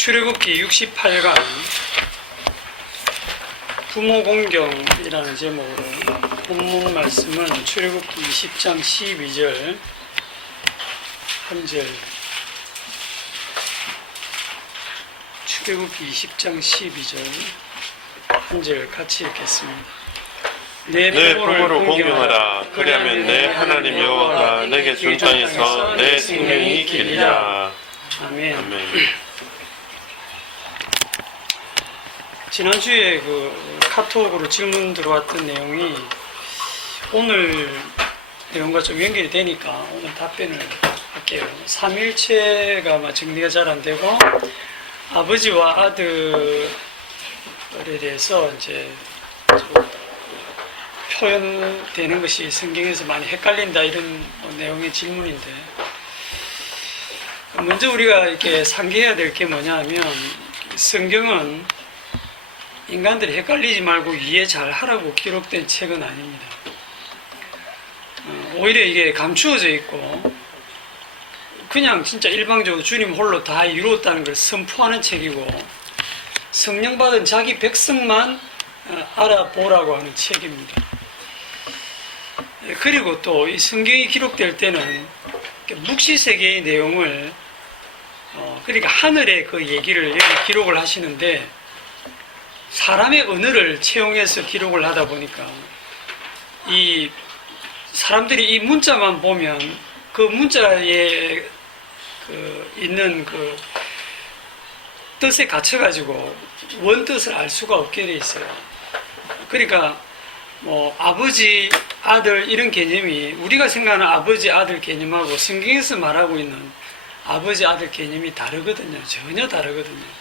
출애굽기 68강 부모공경이라는 제목으로 본문 말씀은 출애굽기 20장 12절 한 절, 출애굽기 20장 12절 한 절 같이 읽겠습니다. 내 부모를 공경하라. 그리하면 내 하나님 여호와가 내게 준 땅에서 내 생명이 길리라. 아멘. 아멘. 지난주에 카톡으로 질문 들어왔던 내용이 오늘 내용과 좀 연결이 되니까 오늘 답변을 할게요. 삼일체가 정리가 잘 안 되고 아버지와 아들에 대해서 이제 표현되는 것이 성경에서 많이 헷갈린다, 이런 내용의 질문인데, 먼저 우리가 이렇게 상기해야 될 게 뭐냐면, 성경은 인간들이 헷갈리지 말고 이해 잘 하라고 기록된 책은 아닙니다. 오히려 이게 감추어져 있고 그냥 진짜 일방적으로 주님 홀로 다 이루었다는 걸 선포하는 책이고, 성령 받은 자기 백성만 알아보라고 하는 책입니다. 그리고 또 이 성경이 기록될 때는 묵시세계의 내용을 그러니까 하늘의 그 얘기를 여기 기록을 하시는데, 사람의 언어를 채용해서 기록을 하다 보니까 이 사람들이 이 문자만 보면 그 문자에 있는 그 뜻에 갇혀가지고 원뜻을 알 수가 없게 돼 있어요. 그러니까 뭐 아버지, 아들 이런 개념이 우리가 생각하는 아버지, 아들 개념하고 성경에서 말하고 있는 아버지, 아들 개념이 다르거든요. 전혀 다르거든요.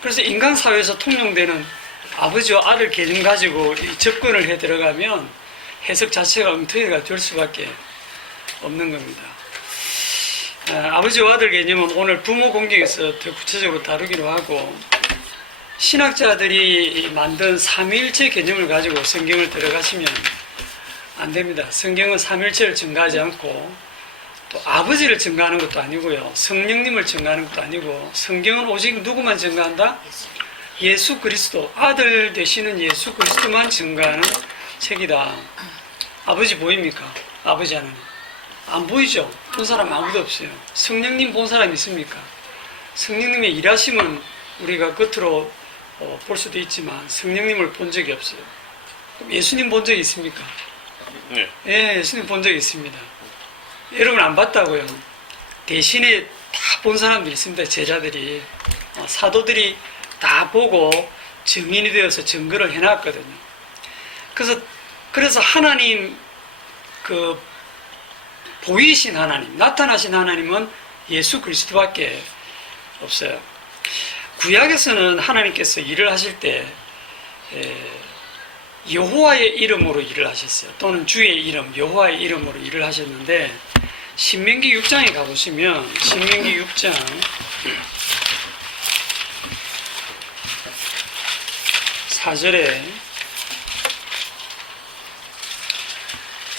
그래서 인간 사회에서 통용되는 아버지와 아들 개념 가지고 접근을 해 들어가면 해석 자체가 엉터리가 될 수밖에 없는 겁니다. 아버지와 아들 개념은 오늘 부모 공경에서 더 구체적으로 다루기로 하고, 신학자들이 만든 삼위일체 개념을 가지고 성경을 들어가시면 안 됩니다. 성경은 삼위일체를 증가하지 않고 또 아버지를 증가하는 것도 아니고요, 성령님을 증가하는 것도 아니고, 성경은 오직 누구만 증가한다? 예수 그리스도, 아들 되시는 예수 그리스도만 증가하는 책이다. 아버지 보입니까? 아버지 하나님 안 보이죠? 본 사람 아무도 없어요. 성령님 본 사람 있습니까? 성령님의 일하심은 우리가 겉으로 볼 수도 있지만 성령님을 본 적이 없어요. 그럼 예수님 본 적이 있습니까? 네. 예, 예수님 본 적이 있습니다. 여러분 안 봤다고요? 대신에 다 본 사람들이 있습니다. 제자들이, 사도들이 다 보고 증인이 되어서 증거를 해놨거든요. 그래서 하나님, 보이신 하나님, 나타나신 하나님은 예수 그리스도밖에 없어요. 구약에서는 하나님께서 일을 하실 때 여호와의 이름으로 일을 하셨어요. 또는 주의 이름, 여호와의 이름으로 일을 하셨는데, 신명기 6장에 가보시면, 신명기 6장 4절에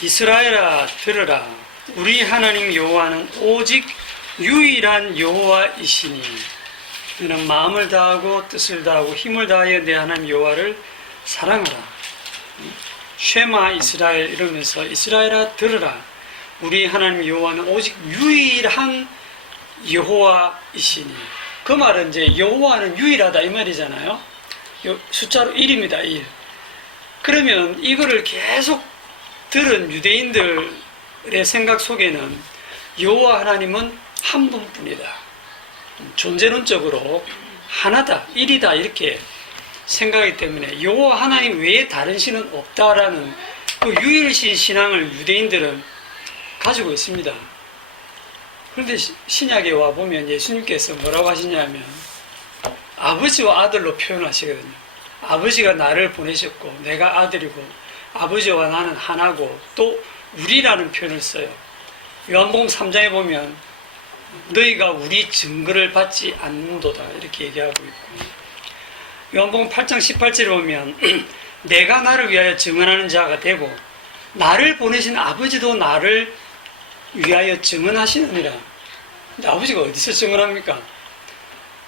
이스라엘아 들으라. 우리 하나님 여호와는 오직 유일한 여호와이시니 너는 마음을 다하고 뜻을 다하고 힘을 다하여 내 하나님 여호와를 사랑하라. 쉐마 이스라엘 이러면서 이스라엘아 들으라. 우리 하나님 여호와는 오직 유일한 여호와이시니. 그 말은 이제 여호와는 유일하다 이 말이잖아요. 숫자로 1입니다. 1. 그러면 이거를 계속 들은 유대인들의 생각 속에는 여호와 하나님은 한 분뿐이다, 존재론적으로 하나다, 1이다 이렇게 생각하기 때문에 여호와 하나님 외에 다른 신은 없다라는 그 유일신 신앙을 유대인들은 가지고 있습니다. 그런데 신약에 와보면 예수님께서 뭐라고 하시냐면 아버지와 아들로 표현하시거든요. 아버지가 나를 보내셨고 내가 아들이고 아버지와 나는 하나고 또 우리라는 표현을 써요. 요한복음 3장에 보면 너희가 우리 증거를 받지 않는도다 이렇게 얘기하고 있고, 요한복음 8장 18절에 보면 내가 나를 위하여 증언하는 자가 되고 나를 보내신 아버지도 나를 위하여 증언하시느니라. 근데 아버지가 어디서 증언합니까?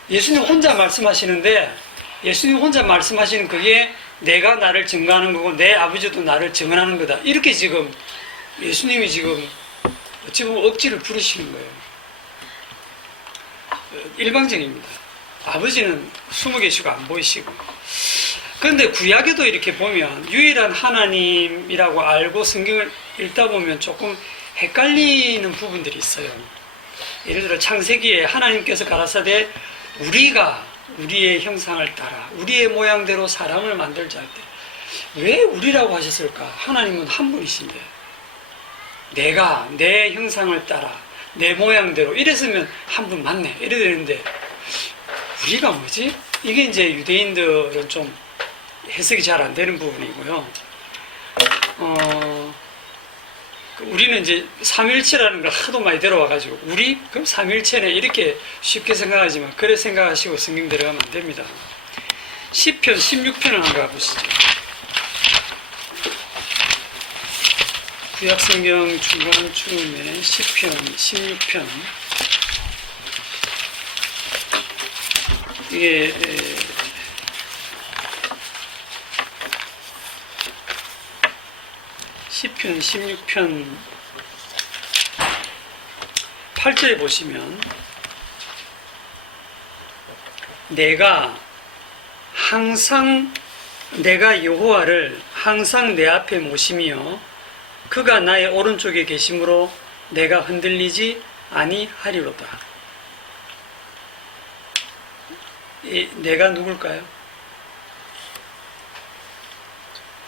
예수님 혼자 말씀하시는데 예수님 혼자 말씀하시는 그게 내가 나를 증거하는 거고 내 아버지도 나를 증언하는 거다. 이렇게 지금 예수님이 지금 어찌 보면 억지를 부르시는 거예요. 일방적입니다. 아버지는 숨어 계시고 안 보이시고. 그런데 구약에도 이렇게 보면 유일한 하나님이라고 알고 성경을 읽다 보면 조금 헷갈리는 부분들이 있어요. 예를 들어 창세기에 하나님께서 가라사대 우리가 우리의 형상을 따라 우리의 모양대로 사람을 만들자 할 때 왜 우리라고 하셨을까? 하나님은 한 분이신데 내가 내 형상을 따라 내 모양대로 이랬으면 한 분 맞네 이래 되는데 우리가 뭐지? 이게 이제 유대인들은 좀 해석이 잘 안 되는 부분이고요. 우리는 이제 삼일체라는 걸 하도 많이 들어와가지고 우리 그럼 삼일체네 이렇게 쉽게 생각하지만 그래 생각하시고 성경 들어가면 안 됩니다. 시편 16편을 한번 가보시죠. 구약성경 중간쯤에 시편 16편 이게 시편 16편 8절에 보시면 내가 여호와를 항상 내 앞에 모시며 그가 나의 오른쪽에 계심으로 내가 흔들리지 아니하리로다. 내가 누굴까요?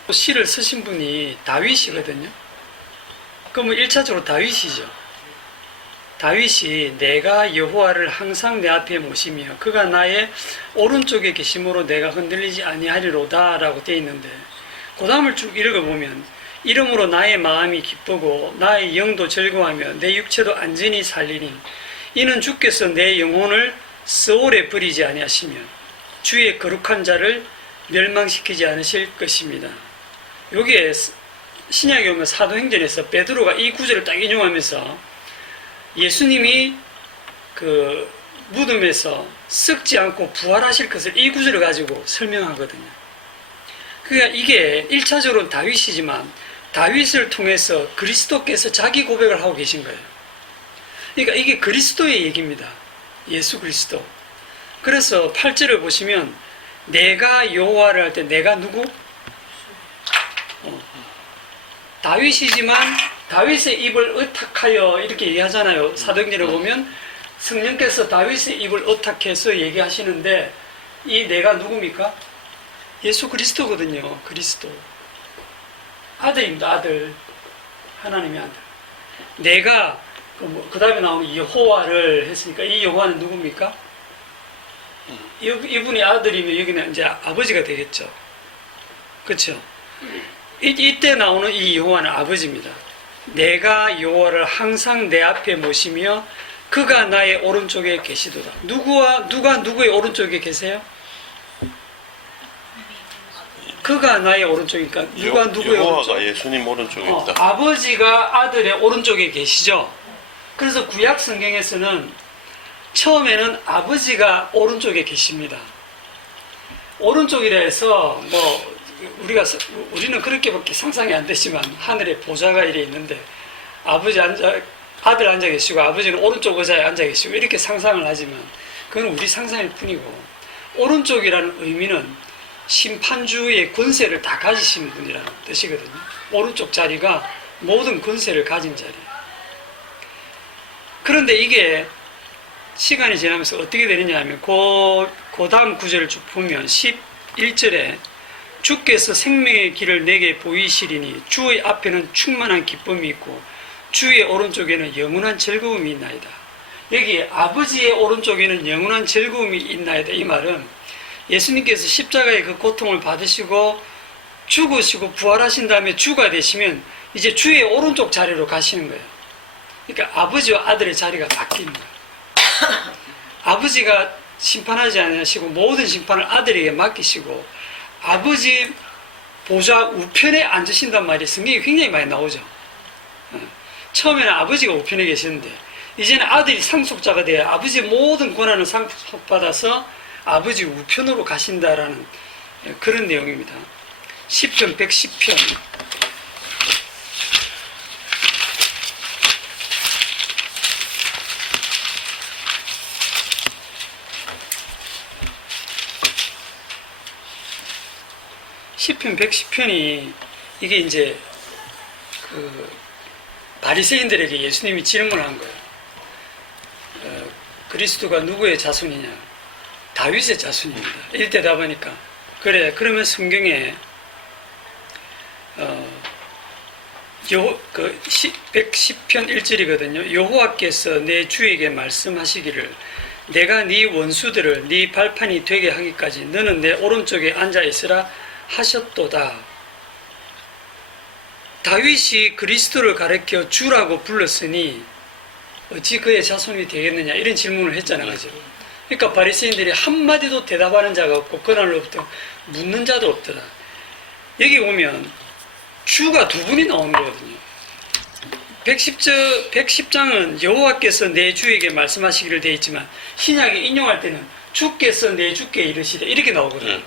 시를 쓰신 분이 다윗이거든요. 그러면 1차적으로 다윗이죠. 다윗이 내가 여호와를 항상 내 앞에 모시며 그가 나의 오른쪽에 계심으로 내가 흔들리지 아니하리로다 라고 되어 있는데 그 다음을 쭉 읽어보면 이름으로 나의 마음이 기쁘고 나의 영도 즐거워하며 내 육체도 안전히 살리니 이는 주께서 내 영혼을 스올에 버리지 아니하시며 주의 거룩한 자를 멸망시키지 않으실 것입니다. 여기에 신약에 오면 사도행전에서 베드로가 이 구절을 딱 인용하면서 예수님이 그 무덤에서 썩지 않고 부활하실 것을 이 구절을 가지고 설명하거든요. 그러니까 이게 1차적으로는 다윗이지만 다윗을 통해서 그리스도께서 자기 고백을 하고 계신 거예요. 그러니까 이게 그리스도의 얘기입니다. 예수 그리스도. 그래서 8절을 보시면 내가 여호와를 할 때 내가 누구? 다윗이지만 다윗의 입을 의탁하여 이렇게 얘기하잖아요. 사도행전에 보면 성령께서 다윗의 입을 의탁해서 얘기하시는데 이 내가 누굽니까? 예수 그리스도거든요. 그리스도. 아들입니다. 아들. 하나님의 아들. 내가 그 다음에 나오는 여호와를 했으니까 이 여호와는 누굽니까? 이분이 아들이면 여기는 이제 아버지가 되겠죠. 그렇죠? 이때 나오는 이 여호와는 아버지입니다. 내가 여호와를 항상 내 앞에 모시며 그가 나의 오른쪽에 계시도다. 누가 누구의 오른쪽에 계세요? 그가 나의 오른쪽이니까 누가 누구의 여호와가 오른쪽? 예수님 오른쪽에 있다. 아버지가 아들의 오른쪽에 계시죠. 그래서 구약 성경에서는 처음에는 아버지가 오른쪽에 계십니다. 오른쪽이라 해서 우리는 그렇게밖에 상상이 안 되지만 하늘에 보좌가 이래 있는데 아들 앉아 계시고 아버지는 오른쪽 의자에 앉아 계시고 이렇게 상상을 하지만 그건 우리 상상일 뿐이고 오른쪽이라는 의미는 심판주의 권세를 다 가지신 분이라는 뜻이거든요. 오른쪽 자리가 모든 권세를 가진 자리예요. 그런데 이게 시간이 지나면서 어떻게 되느냐 하면 그 다음 구절을 쭉 보면 11절에 주께서 생명의 길을 내게 보이시리니 주의 앞에는 충만한 기쁨이 있고 주의 오른쪽에는 영원한 즐거움이 있나이다. 여기 아버지의 오른쪽에는 영원한 즐거움이 있나이다. 이 말은 예수님께서 십자가의 그 고통을 받으시고 죽으시고 부활하신 다음에 주가 되시면 이제 주의 오른쪽 자리로 가시는 거예요. 그러니까 아버지와 아들의 자리가 바뀌는 거예요. 아버지가 심판하지 않으시고 모든 심판을 아들에게 맡기시고 아버지 보좌 우편에 앉으신단 말이 성경에 굉장히 많이 나오죠. 처음에는 아버지가 우편에 계시는데 이제는 아들이 상속자가 되어 아버지의 모든 권한을 상속받아서 아버지 우편으로 가신다라는 그런 내용입니다. 시편 110편. 시편 110편이 이게 이제 그 바리새인들에게 예수님이 질문한 거예요. 그리스도가 누구의 자손이냐? 다윗의 자손입니다. 이때 답하니까 그래. 그러면 성경에 110편 1절이거든요. 여호와께서 내 주에게 말씀하시기를 내가 네 원수들을 네 발판이 되게 하기까지 너는 내 오른쪽에 앉아 있으라 하셨도다. 다윗이 그리스도를 가리켜 주라고 불렀으니 어찌 그의 자손이 되겠느냐 이런 질문을 했잖아요. 그러니까 바리새인들이 한마디도 대답하는 자가 없고 그날로부터 묻는 자도 없더라. 여기 보면 주가 두 분이 나오는 거거든요. 110장은 여호와께서 내 주에게 말씀하시기를 되어 있지만 신약에 인용할 때는 주께서 내 주께 이르시되 이렇게 나오거든요.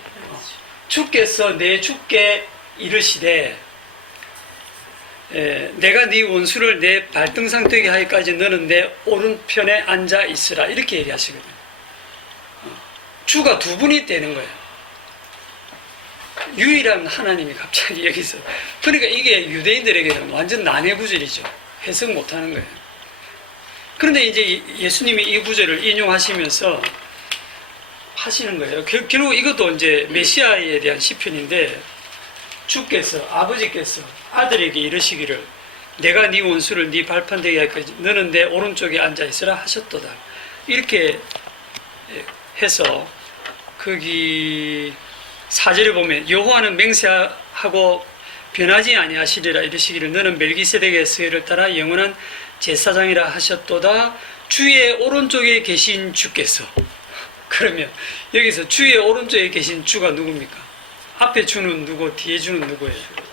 주께서 내 주께 이르시되 내가 네 원수를 내 발등상 되게 하기까지 너는 내 오른편에 앉아 있으라 이렇게 얘기하시거든요. 주가 두 분이 되는 거예요. 유일한 하나님이 갑자기 여기서 그러니까 이게 유대인들에게는 완전 난해 구절이죠. 해석 못하는 거예요. 그런데 이제 예수님이 이 구절을 인용하시면서 하시는 거예요. 결국 이것도 이제 메시아에 대한 시편인데 주께서 아버지께서 아들에게 이르시기를 내가 네 원수를 네 발판 되게 하기까지 너는 내 오른쪽에 앉아 있으라 하셨도다. 이렇게 해서 거기 4절에 보면 여호와는 맹세하고 변하지 아니하시리라 이르시기를 너는 멜기세덱의 쇠를 따라 영원한 제사장이라 하셨도다. 주의 오른쪽에 계신 주께서 그러면 여기서 주의 오른쪽에 계신 주가 누굽니까? 앞에 주는 누구, 뒤에 주는 누구예요?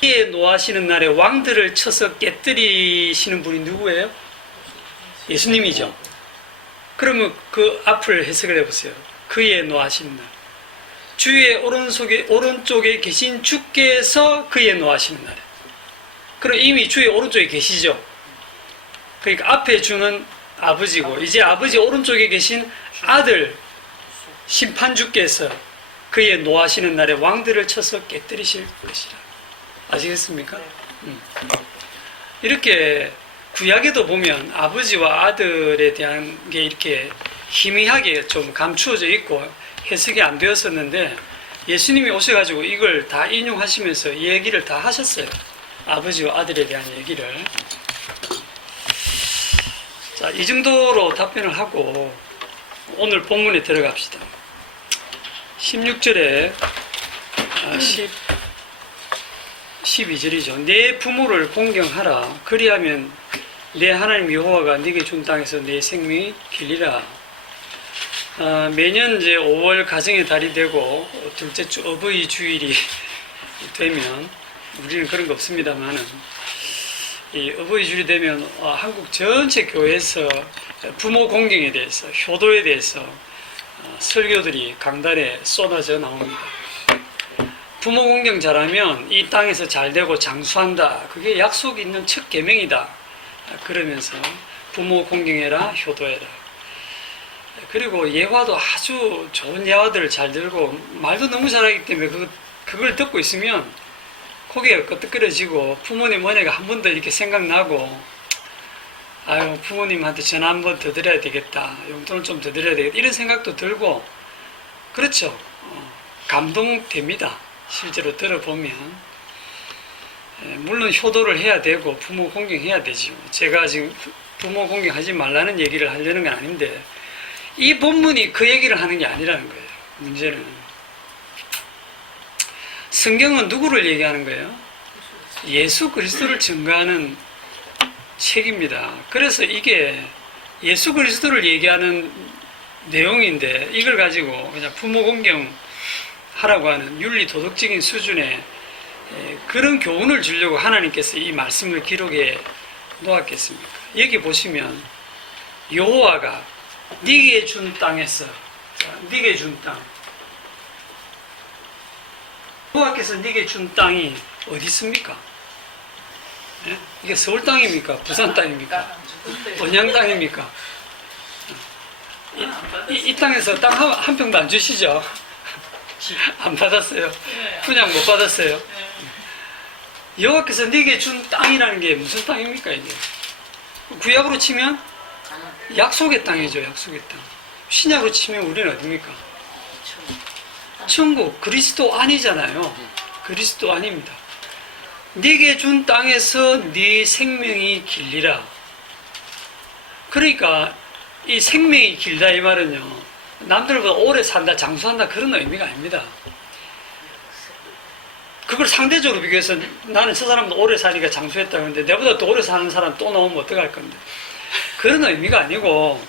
뒤에 노하시는 날에 왕들을 쳐서 깨뜨리시는 분이 누구예요? 예수님이죠. 그러면 그 앞을 해석을 해보세요. 그의 노하시는 날. 주의 오른쪽에 계신 주께서 그의 노하시는 날에. 그럼 이미 주의 오른쪽에 계시죠. 그러니까 앞에 주는 아버지고 이제 아버지 오른쪽에 계신 아들 심판주께서 그의 노하시는 날에 왕들을 쳐서 깨뜨리실 것이라. 아시겠습니까? 이렇게 구약에도 보면 아버지와 아들에 대한 게 이렇게 희미하게 좀 감추어져 있고 해석이 안 되었었는데 예수님이 오셔가지고 이걸 다 인용하시면서 얘기를 다 하셨어요. 아버지와 아들에 대한 얘기를. 자, 이 정도로 답변을 하고 오늘 본문에 들어갑시다. 16절에 12절이죠. 내 부모를 공경하라. 그리하면 내 하나님 여호와가 네게 준 땅에서 내 생명이 길리라. 매년 이제 5월 가정의 달이 되고 둘째 주 어버이 주일이 되면 우리는 그런 거 없습니다만은 이 어버이 주일이 되면 한국 전체 교회에서 부모 공경에 대해서 효도에 대해서 설교들이 강단에 쏟아져 나옵니다. 부모 공경 잘하면 이 땅에서 잘 되고 장수한다. 그게 약속이 있는 첫 계명이다. 그러면서 부모 공경해라, 효도해라. 그리고 예화도 아주 좋은 예화들을 잘 들고 말도 너무 잘하기 때문에 그걸 듣고 있으면 고개가 끄덕거려지고 부모님 은혜가 한 번 더 이렇게 생각나고 아유 부모님한테 전화 한 번 더 드려야 되겠다. 용돈을 좀 더 드려야 되겠다. 이런 생각도 들고 그렇죠. 감동됩니다. 실제로 들어보면 물론 효도를 해야 되고 부모 공경해야 되죠. 제가 지금 부모 공경하지 말라는 얘기를 하려는 건 아닌데 이 본문이 그 얘기를 하는 게 아니라는 거예요. 문제는 성경은 누구를 얘기하는 거예요? 예수 그리스도를 증거하는 책입니다. 그래서 이게 예수 그리스도를 얘기하는 내용인데 이걸 가지고 그냥 부모 공경하라고 하는 윤리 도덕적인 수준의 그런 교훈을 주려고 하나님께서 이 말씀을 기록해 놓았겠습니까? 여기 보시면 여호와가 네게 준 땅에서, 자, 네게 준 땅, 여호와께서 네게 준 땅이 어디 있습니까? 예? 이게 서울 땅입니까? 부산 땅입니까? 언양 땅입니까? 이 땅에서 땅 한 평도 안 주시죠? 안 받았어요? 분양 못 받았어요? 여호와께서 네게 준 땅이라는 게 무슨 땅입니까 이게? 구약으로 치면 약속의 땅이죠. 약속의 땅. 신약으로 치면 우리는 어디입니까? 천국. 그리스도 아니잖아요. 그리스도 아닙니다. 네게 준 땅에서 네 생명이 길리라. 그러니까 이 생명이 길다 이 말은요, 남들보다 오래 산다, 장수한다 그런 의미가 아닙니다. 그걸 상대적으로 비교해서 나는 저 사람도 오래 사니까 장수했다 그러는데 내보다 더 오래 사는 사람 또 나오면 어떡할 건데, 그런 의미가 아니고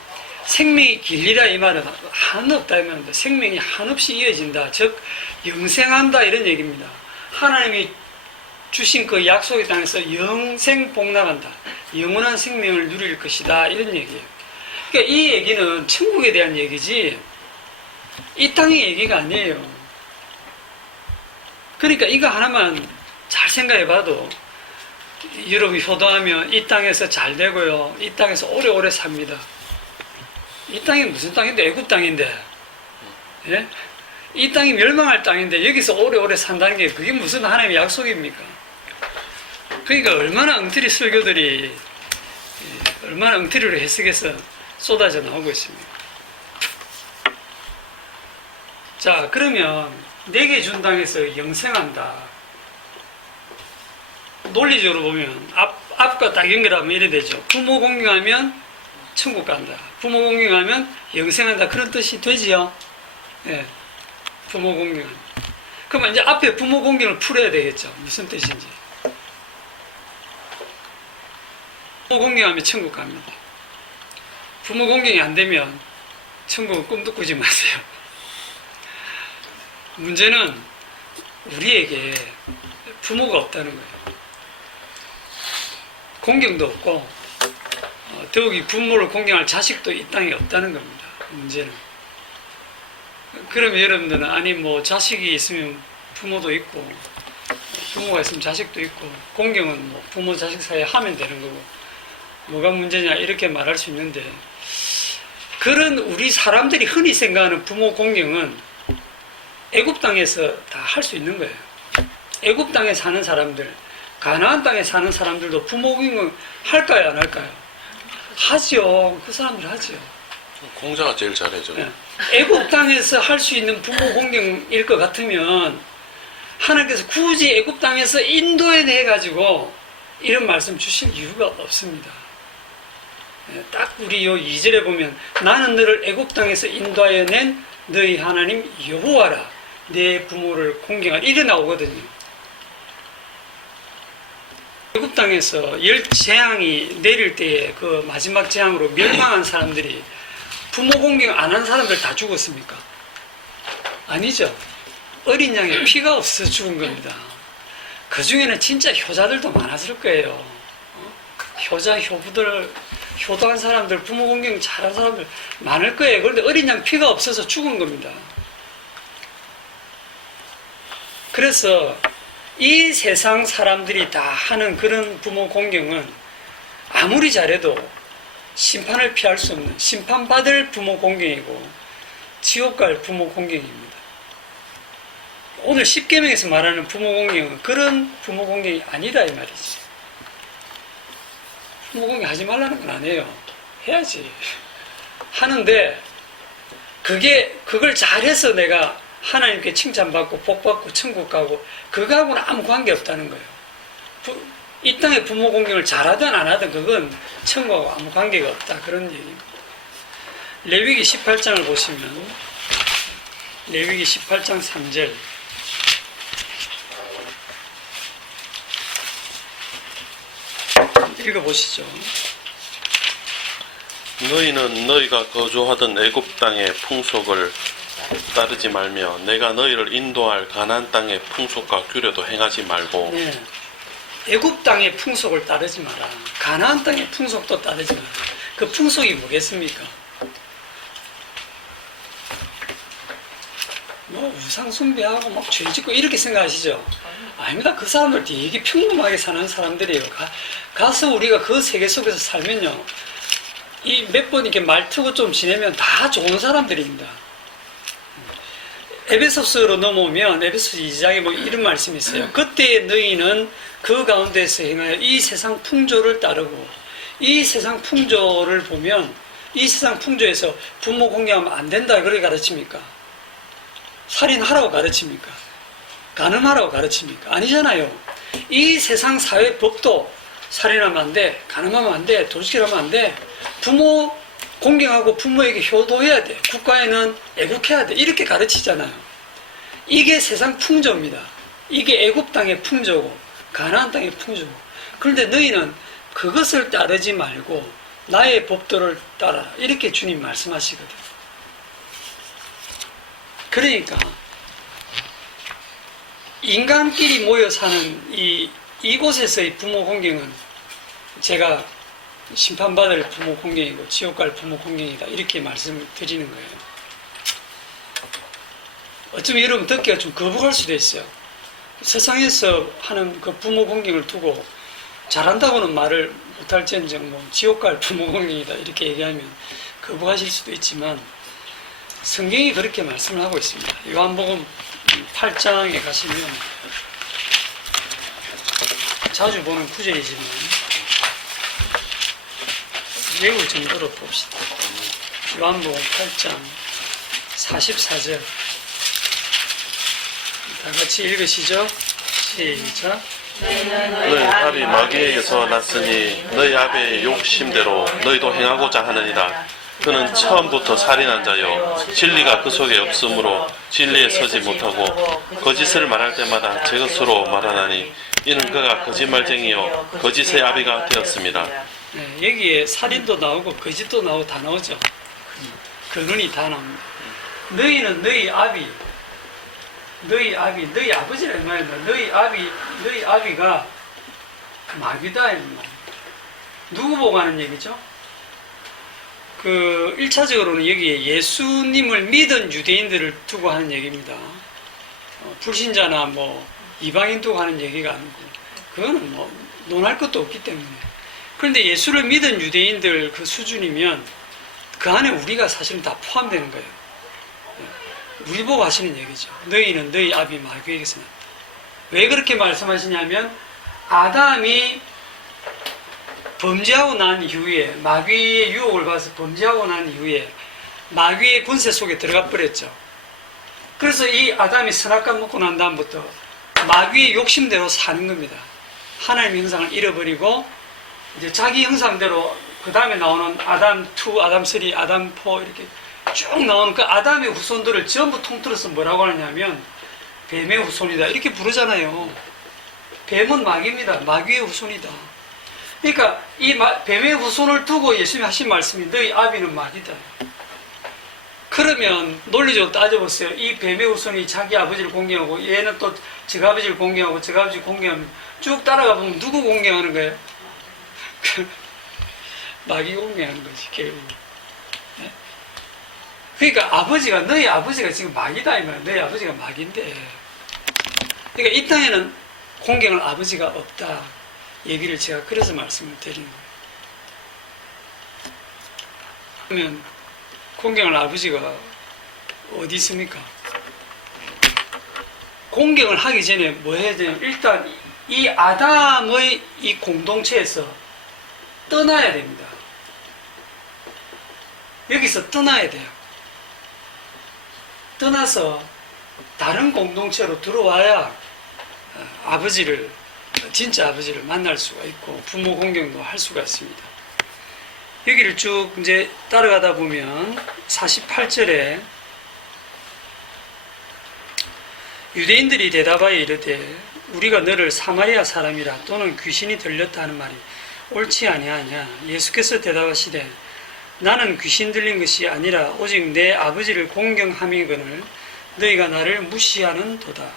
생명이 길리라 이 말은 한없다 이 말입니다. 생명이 한없이 이어진다, 즉 영생한다 이런 얘기입니다. 하나님이 주신 그 약속의 땅에서 영생 복락한다, 영원한 생명을 누릴 것이다 이런 얘기예요. 그러니까 이 얘기는 천국에 대한 얘기지 이 땅의 얘기가 아니에요. 그러니까 이거 하나만 잘 생각해 봐도 여러분이 효도하면 이 땅에서 잘 되고요, 이 땅에서 오래오래 삽니다. 이 땅이 무슨 땅인데? 애굽 땅인데, 예? 이 땅이 멸망할 땅인데 여기서 오래오래 산다는 게 그게 무슨 하나님의 약속입니까? 그러니까 얼마나 엉터리 설교들이, 얼마나 엉터리로 해석해서 쏟아져 나오고 있습니다. 자, 그러면 내게 준 땅에서 영생한다. 논리적으로 보면 앞과 딱 연결하면 이래 되죠. 부모 공경하면 천국 간다, 부모 공경하면 영생한다, 그런 뜻이 되지요. 예, 부모 공경은. 그러면 이제 앞에 부모 공경을 풀어야 되겠죠. 무슨 뜻인지. 부모 공경하면 천국 갑니다. 부모 공경이 안 되면 천국은 꿈도 꾸지 마세요. 문제는 우리에게 부모가 없다는 거예요. 공경도 없고, 더욱이 부모를 공경할 자식도 이 땅에 없다는 겁니다. 문제는. 그러면 여러분들은 아니 뭐 자식이 있으면 부모도 있고, 부모가 있으면 자식도 있고, 공경은 뭐 부모 자식 사이에 하면 되는 거고 뭐가 문제냐 이렇게 말할 수 있는데, 그런 우리 사람들이 흔히 생각하는 부모 공경은 애굽 땅에서 다 할 수 있는 거예요. 애굽 땅에 사는 사람들, 가나안 땅에 사는 사람들도 부모 공경 할까요, 안 할까요? 하죠. 그 사람들 하죠. 공자가 제일 잘해줘. 네. 애굽 땅에서 할 수 있는 부모 공경일 것 같으면 하나님께서 굳이 애굽 땅에서 인도해내 가지고 이런 말씀 주실 이유가 없습니다. 딱 우리 요 2절에 보면 나는 너를 애굽 땅에서 인도하여 낸 너희 하나님 여호와라, 내 부모를 공경하라 이래 나오거든요. 애굽 땅에서 열 재앙이 내릴 때에 그 마지막 재앙으로 멸망한 사람들이 부모 공경 안 한 사람들 다 죽었습니까? 아니죠. 어린 양의 피가 없어 죽은 겁니다. 그 중에는 진짜 효자들도 많았을 거예요. 효자, 효부들, 효도한 사람들, 부모 공경 잘한 사람들 많을 거예요. 그런데 어린 양 피가 없어서 죽은 겁니다. 그래서 이 세상 사람들이 다 하는 그런 부모 공경은 아무리 잘해도 심판을 피할 수 없는, 심판받을 부모 공경이고 지옥 갈 부모 공경입니다. 오늘 10계명에서 말하는 부모 공경은 그런 부모 공경이 아니다 이 말이지. 부모 공경 하지 말라는 건 아니에요. 해야지. 하는데 그걸 잘해서 내가 하나님께 칭찬받고 복받고 천국 가고 그거하고는 아무 관계없다는 거예요. 이 땅의 부모 공경을 잘하든 안 하든 그건 천국하고 아무 관계가 없다, 그런 얘기입니다. 레위기 18장을 보시면 레위기 18장 3절 읽어보시죠. 너희는 너희가 거주하던 애굽 땅의 풍속을 따르지 말며 내가 너희를 인도할 가나안 땅의 풍속과 규례도 행하지 말고 네. 애굽 땅의 풍속을 따르지 마라. 가나안 땅의 풍속도 따르지 마라. 그 풍속이 뭐겠습니까? 뭐 우상 숭배하고 막 죄짓고 이렇게 생각하시죠? 아닙니다. 그 사람들 되게 평범하게 사는 사람들이에요. 가서 우리가 그 세계 속에서 살면요, 이 몇 번 이렇게 말트고 좀 지내면 다 좋은 사람들입니다. 에베소서로 넘어오면 에베소서 2장에 뭐 이런 말씀이 있어요. 그때 너희는 그 가운데서 행하여 이 세상 풍조를 따르고, 이 세상 풍조를 보면 이 세상 풍조에서 부모 공경하면 안 된다 그렇게 가르칩니까? 살인하라고 가르칩니까? 간음하라고 가르칩니까? 아니잖아요. 이 세상 사회 법도 살인하면 안 돼, 간음하면 안 돼, 도둑질하면 안 돼, 부모 공경하고 부모에게 효도해야 돼, 국가에는 애국해야 돼, 이렇게 가르치잖아요. 이게 세상 풍조입니다. 이게 애굽 땅의 풍조고 가나안 땅의 풍조고. 그런데 너희는 그것을 따르지 말고 나의 법도를 따라라, 이렇게 주님 말씀하시거든요. 그러니까 인간끼리 모여 사는 이곳에서의 부모 공경은 제가 심판받을 부모 공경이고 지옥 갈 부모 공경이다, 이렇게 말씀을 드리는 거예요. 어쩌면 여러분 듣기가 좀 거북할 수도 있어요. 세상에서 하는 그 부모 공경을 두고 잘한다고는 말을 못할지언정 뭐 지옥 갈 부모 공경이다 이렇게 얘기하면 거북하실 수도 있지만, 성경이 그렇게 말씀을 하고 있습니다. 요한복음 8장에 가시면 자주 보는 구절이지만 외울 정도로 봅시다. 요한복음 8장 44절 다 같이 읽으시죠. 시작. 너희 아비 마귀에게서 났으니 너희 아비의 욕심대로 너희도 행하고자 하느니라. 그는 처음부터 살인한 자요, 진리가 그 속에 없으므로 진리에 서지 못하고 거짓을 말할 때마다 제 것으로 말하나니 이는 그가 거짓말쟁이요 거짓의 아비가 되었습니다. 네, 여기에 살인도 나오고 거짓도 나오고 다 나오죠. 근원이 다 나옵니다. 너희는 너희 아버지라 이 말이다. 너희 아비가 마귀다 이 말. 누구 보고 하는 얘기죠? 그 1차적으로는 여기에 예수님을 믿은 유대인들을 두고 하는 얘기입니다. 불신자나 뭐 이방인 두고 하는 얘기가 아니고, 그거는 뭐 논할 것도 없기 때문에. 그런데 예수를 믿은 유대인들 그 수준이면 그 안에 우리가 사실은 다 포함되는 거예요. 우리 보고 하시는 얘기죠. 너희는 너희 아비 마귀에게서 났다. 왜 그렇게 말씀하시냐면, 아담이 범죄하고 난 이후에, 마귀의 유혹을 받아서 범죄하고 난 이후에 마귀의 권세 속에 들어가 버렸죠. 그래서 이 아담이 선악과 먹고 난 다음부터 마귀의 욕심대로 사는 겁니다. 하나님의 형상을 잃어버리고 이제 자기 형상대로, 그 다음에 나오는 아담 2, 아담 3, 아담 4 이렇게 쭉 나오는 그 아담의 후손들을 전부 통틀어서 뭐라고 하냐면 뱀의 후손이다 이렇게 부르잖아요. 뱀은 마귀입니다. 마귀의 후손이다. 그러니까 이 뱀의 후손을 두고 예수님이 하신 말씀이 너희 아비는 마귀다. 그러면 논리적으로 따져보세요. 이 뱀의 후손이 자기 아버지를 공경하고 얘는 또 저 아버지를 공경하고 저 아버지를 공경하면 쭉 따라가 보면 누구 공경하는 거예요? 마귀 공경하는 거지 결국. 그러니까 너희 아버지가 지금 마귀다 이 말이야. 너희 아버지가 마귀인데, 그러니까 이 땅에는 공경할 아버지가 없다 얘기를 제가 그래서 말씀을 드리는 거예요. 그러면 공경할 아버지가 어디 있습니까? 공경을 하기 전에 뭐 해야 되냐면, 일단 이 아담의 이 공동체에서 떠나야 됩니다. 여기서 떠나야 돼요. 떠나서 다른 공동체로 들어와야 진짜 아버지를 만날 수가 있고 부모 공경도 할 수가 있습니다. 여기를 쭉 이제 따라가다 보면 48절에 유대인들이 대답하여 이르되 우리가 너를 사마리아 사람이라 또는 귀신이 들렸다 하는 말이 옳지 아니하냐. 예수께서 대답하시되 나는 귀신 들린 것이 아니라 오직 내 아버지를 공경함이거늘 너희가 나를 무시하는 도다.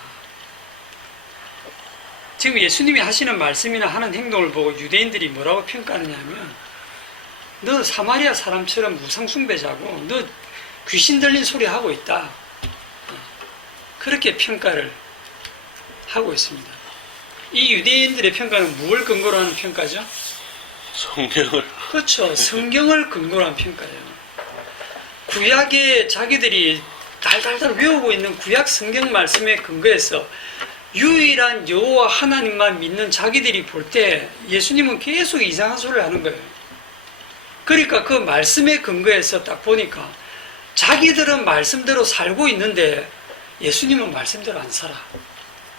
지금 예수님이 하시는 말씀이나 하는 행동을 보고 유대인들이 뭐라고 평가하느냐면, 너 사마리아 사람처럼 우상숭배자고 너 귀신 들린 소리 하고 있다, 그렇게 평가를 하고 있습니다. 이 유대인들의 평가는 무엇을 근거로 하는 평가죠? 성경을. 그렇죠. 성경을 근거로 한 평가예요. 구약에 자기들이 달달달 외우고 있는 구약 성경 말씀에 근거해서 유일한 여호와 하나님만 믿는 자기들이 볼 때 예수님은 계속 이상한 소리를 하는 거예요. 그러니까 그 말씀에 근거해서 딱 보니까 자기들은 말씀대로 살고 있는데 예수님은 말씀대로 안 살아.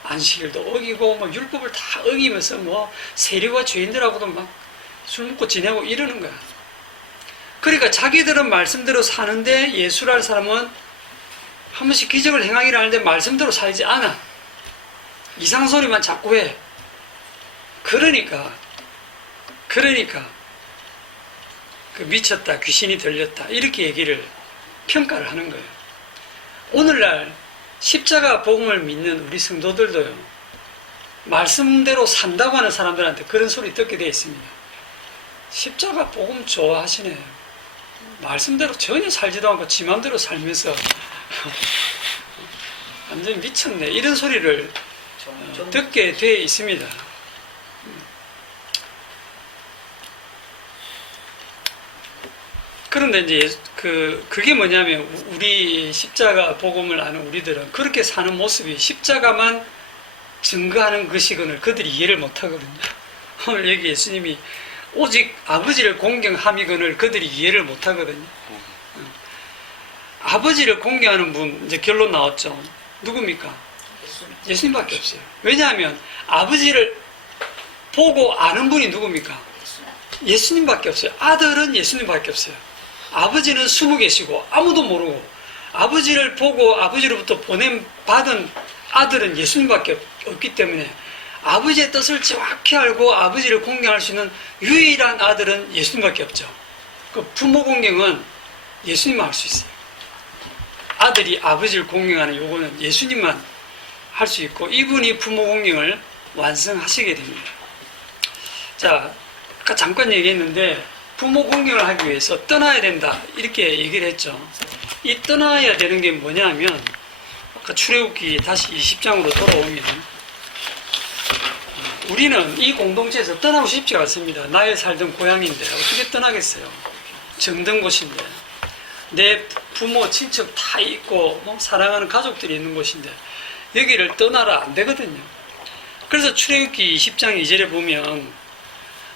안식일도 어기고 뭐 율법을 다 어기면서 뭐 세리와 죄인들하고도 막 술 먹고 지내고 이러는 거야. 그러니까 자기들은 말씀대로 사는데 예수랄 사람은 한 번씩 기적을 행하기를 하는데 말씀대로 살지 않아. 이상한 소리만 자꾸 해. 그러니까 그 미쳤다, 귀신이 들렸다, 이렇게 얘기를 평가를 하는 거예요. 오늘날 십자가 복음을 믿는 우리 성도들도요, 말씀대로 산다고 하는 사람들한테 그런 소리 듣게 되어 있습니다. 십자가 복음 좋아하시네. 말씀대로 전혀 살지도 않고 지 맘대로 살면서 완전히 미쳤네, 이런 소리를 듣게 되어 있습니다. 그런데 이제 그게 뭐냐면, 우리 십자가 복음을 아는 우리들은 그렇게 사는 모습이 십자가만 증거하는 것이거늘 그들이 이해를 못하거든요. 오늘 여기 예수님이 오직 아버지를 공경함이거늘 그들이 이해를 못하거든요. 아버지를 공경하는 분, 이제 결론 나왔죠. 누굽니까? 예수님밖에 없어요. 왜냐하면 아버지를 보고 아는 분이 누굽니까? 예수님밖에 없어요. 아들은 예수님밖에 없어요. 아버지는 숨어 계시고 아무도 모르고, 아버지를 보고 아버지로부터 보냄받은 아들은 예수님밖에 없기 때문에 아버지의 뜻을 정확히 알고 아버지를 공경할 수 있는 유일한 아들은 예수님밖에 없죠. 그 부모 공경은 예수님만 할 수 있어요. 아들이 아버지를 공경하는 요거는 예수님만 할 수 있고, 이분이 부모 공경을 완성하시게 됩니다. 자, 아까 잠깐 얘기했는데 부모 공경을 하기 위해서 떠나야 된다, 이렇게 얘기를 했죠. 이 떠나야 되는 게 뭐냐면, 아까 출애굽기 다시 20장으로 돌아오면, 우리는 이 공동체에서 떠나고 싶지 않습니다. 나의 살던 고향인데 어떻게 떠나겠어요? 정든 곳인데, 내 부모, 친척 다 있고 사랑하는 가족들이 있는 곳인데 여기를 떠나라 안 되거든요. 그래서 출애굽기 20장 2절에 보면,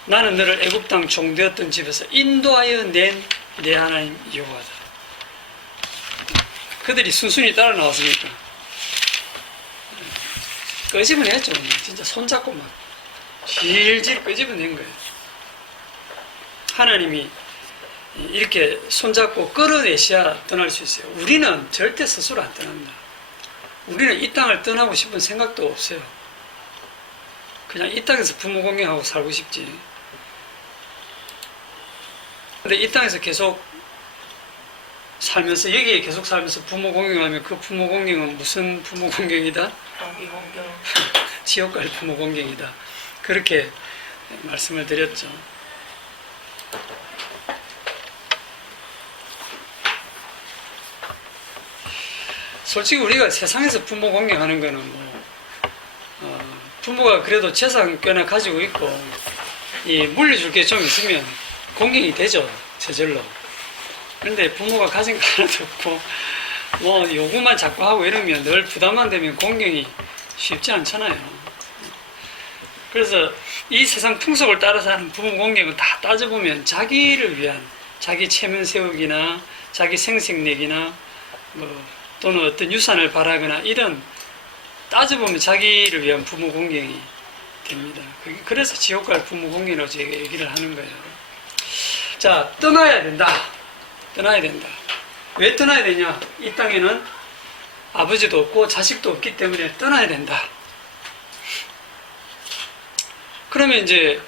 나는 너를 애굽 땅 종되었던 집에서 인도하여 낸 내 하나님 여호와다. 그들이 순순히 따라 나왔으니까 끄집어냈죠. 진짜 손잡고 막 질질 끄집어낸 거예요. 하나님이 이렇게 손잡고 끌어내셔야 떠날 수 있어요. 우리는 절대 스스로 안 떠납니다. 우리는 이 땅을 떠나고 싶은 생각도 없어요. 그냥 이 땅에서 부모 공경하고 살고 싶지. 근데 이 땅에서 계속 살면서, 여기에 계속 살면서 부모 공경하면 그 부모 공경은 무슨 부모 공경이다? 지옥 갈 부모 공경이다. 그렇게 말씀을 드렸죠. 솔직히 우리가 세상에서 부모 공경하는 거는 부모가 그래도 재산 꽤나 가지고 있고 이 물려줄 게 좀 있으면 공경이 되죠, 저절로. 그런데 부모가 가진 거 하나도 없고 뭐 요구만 자꾸 하고 이러면 늘 부담만 되면 공경이 쉽지 않잖아요. 그래서 이 세상 풍속을 따라서 하는 부모 공경은 다 따져보면 자기를 위한, 자기 체면 세우기나 자기 생색내기나 뭐 또는 어떤 유산을 바라거나, 이런 따져보면 자기를 위한 부모 공경이 됩니다. 그래서 지옥 갈 부모 공경이라고 제가 얘기를 하는 거예요. 자, 떠나야 된다. 떠나야 된다. 왜 떠나야 되냐? 이 땅에는 아버지도 없고 자식도 없기 때문에 떠나야 된다. 그러면 이제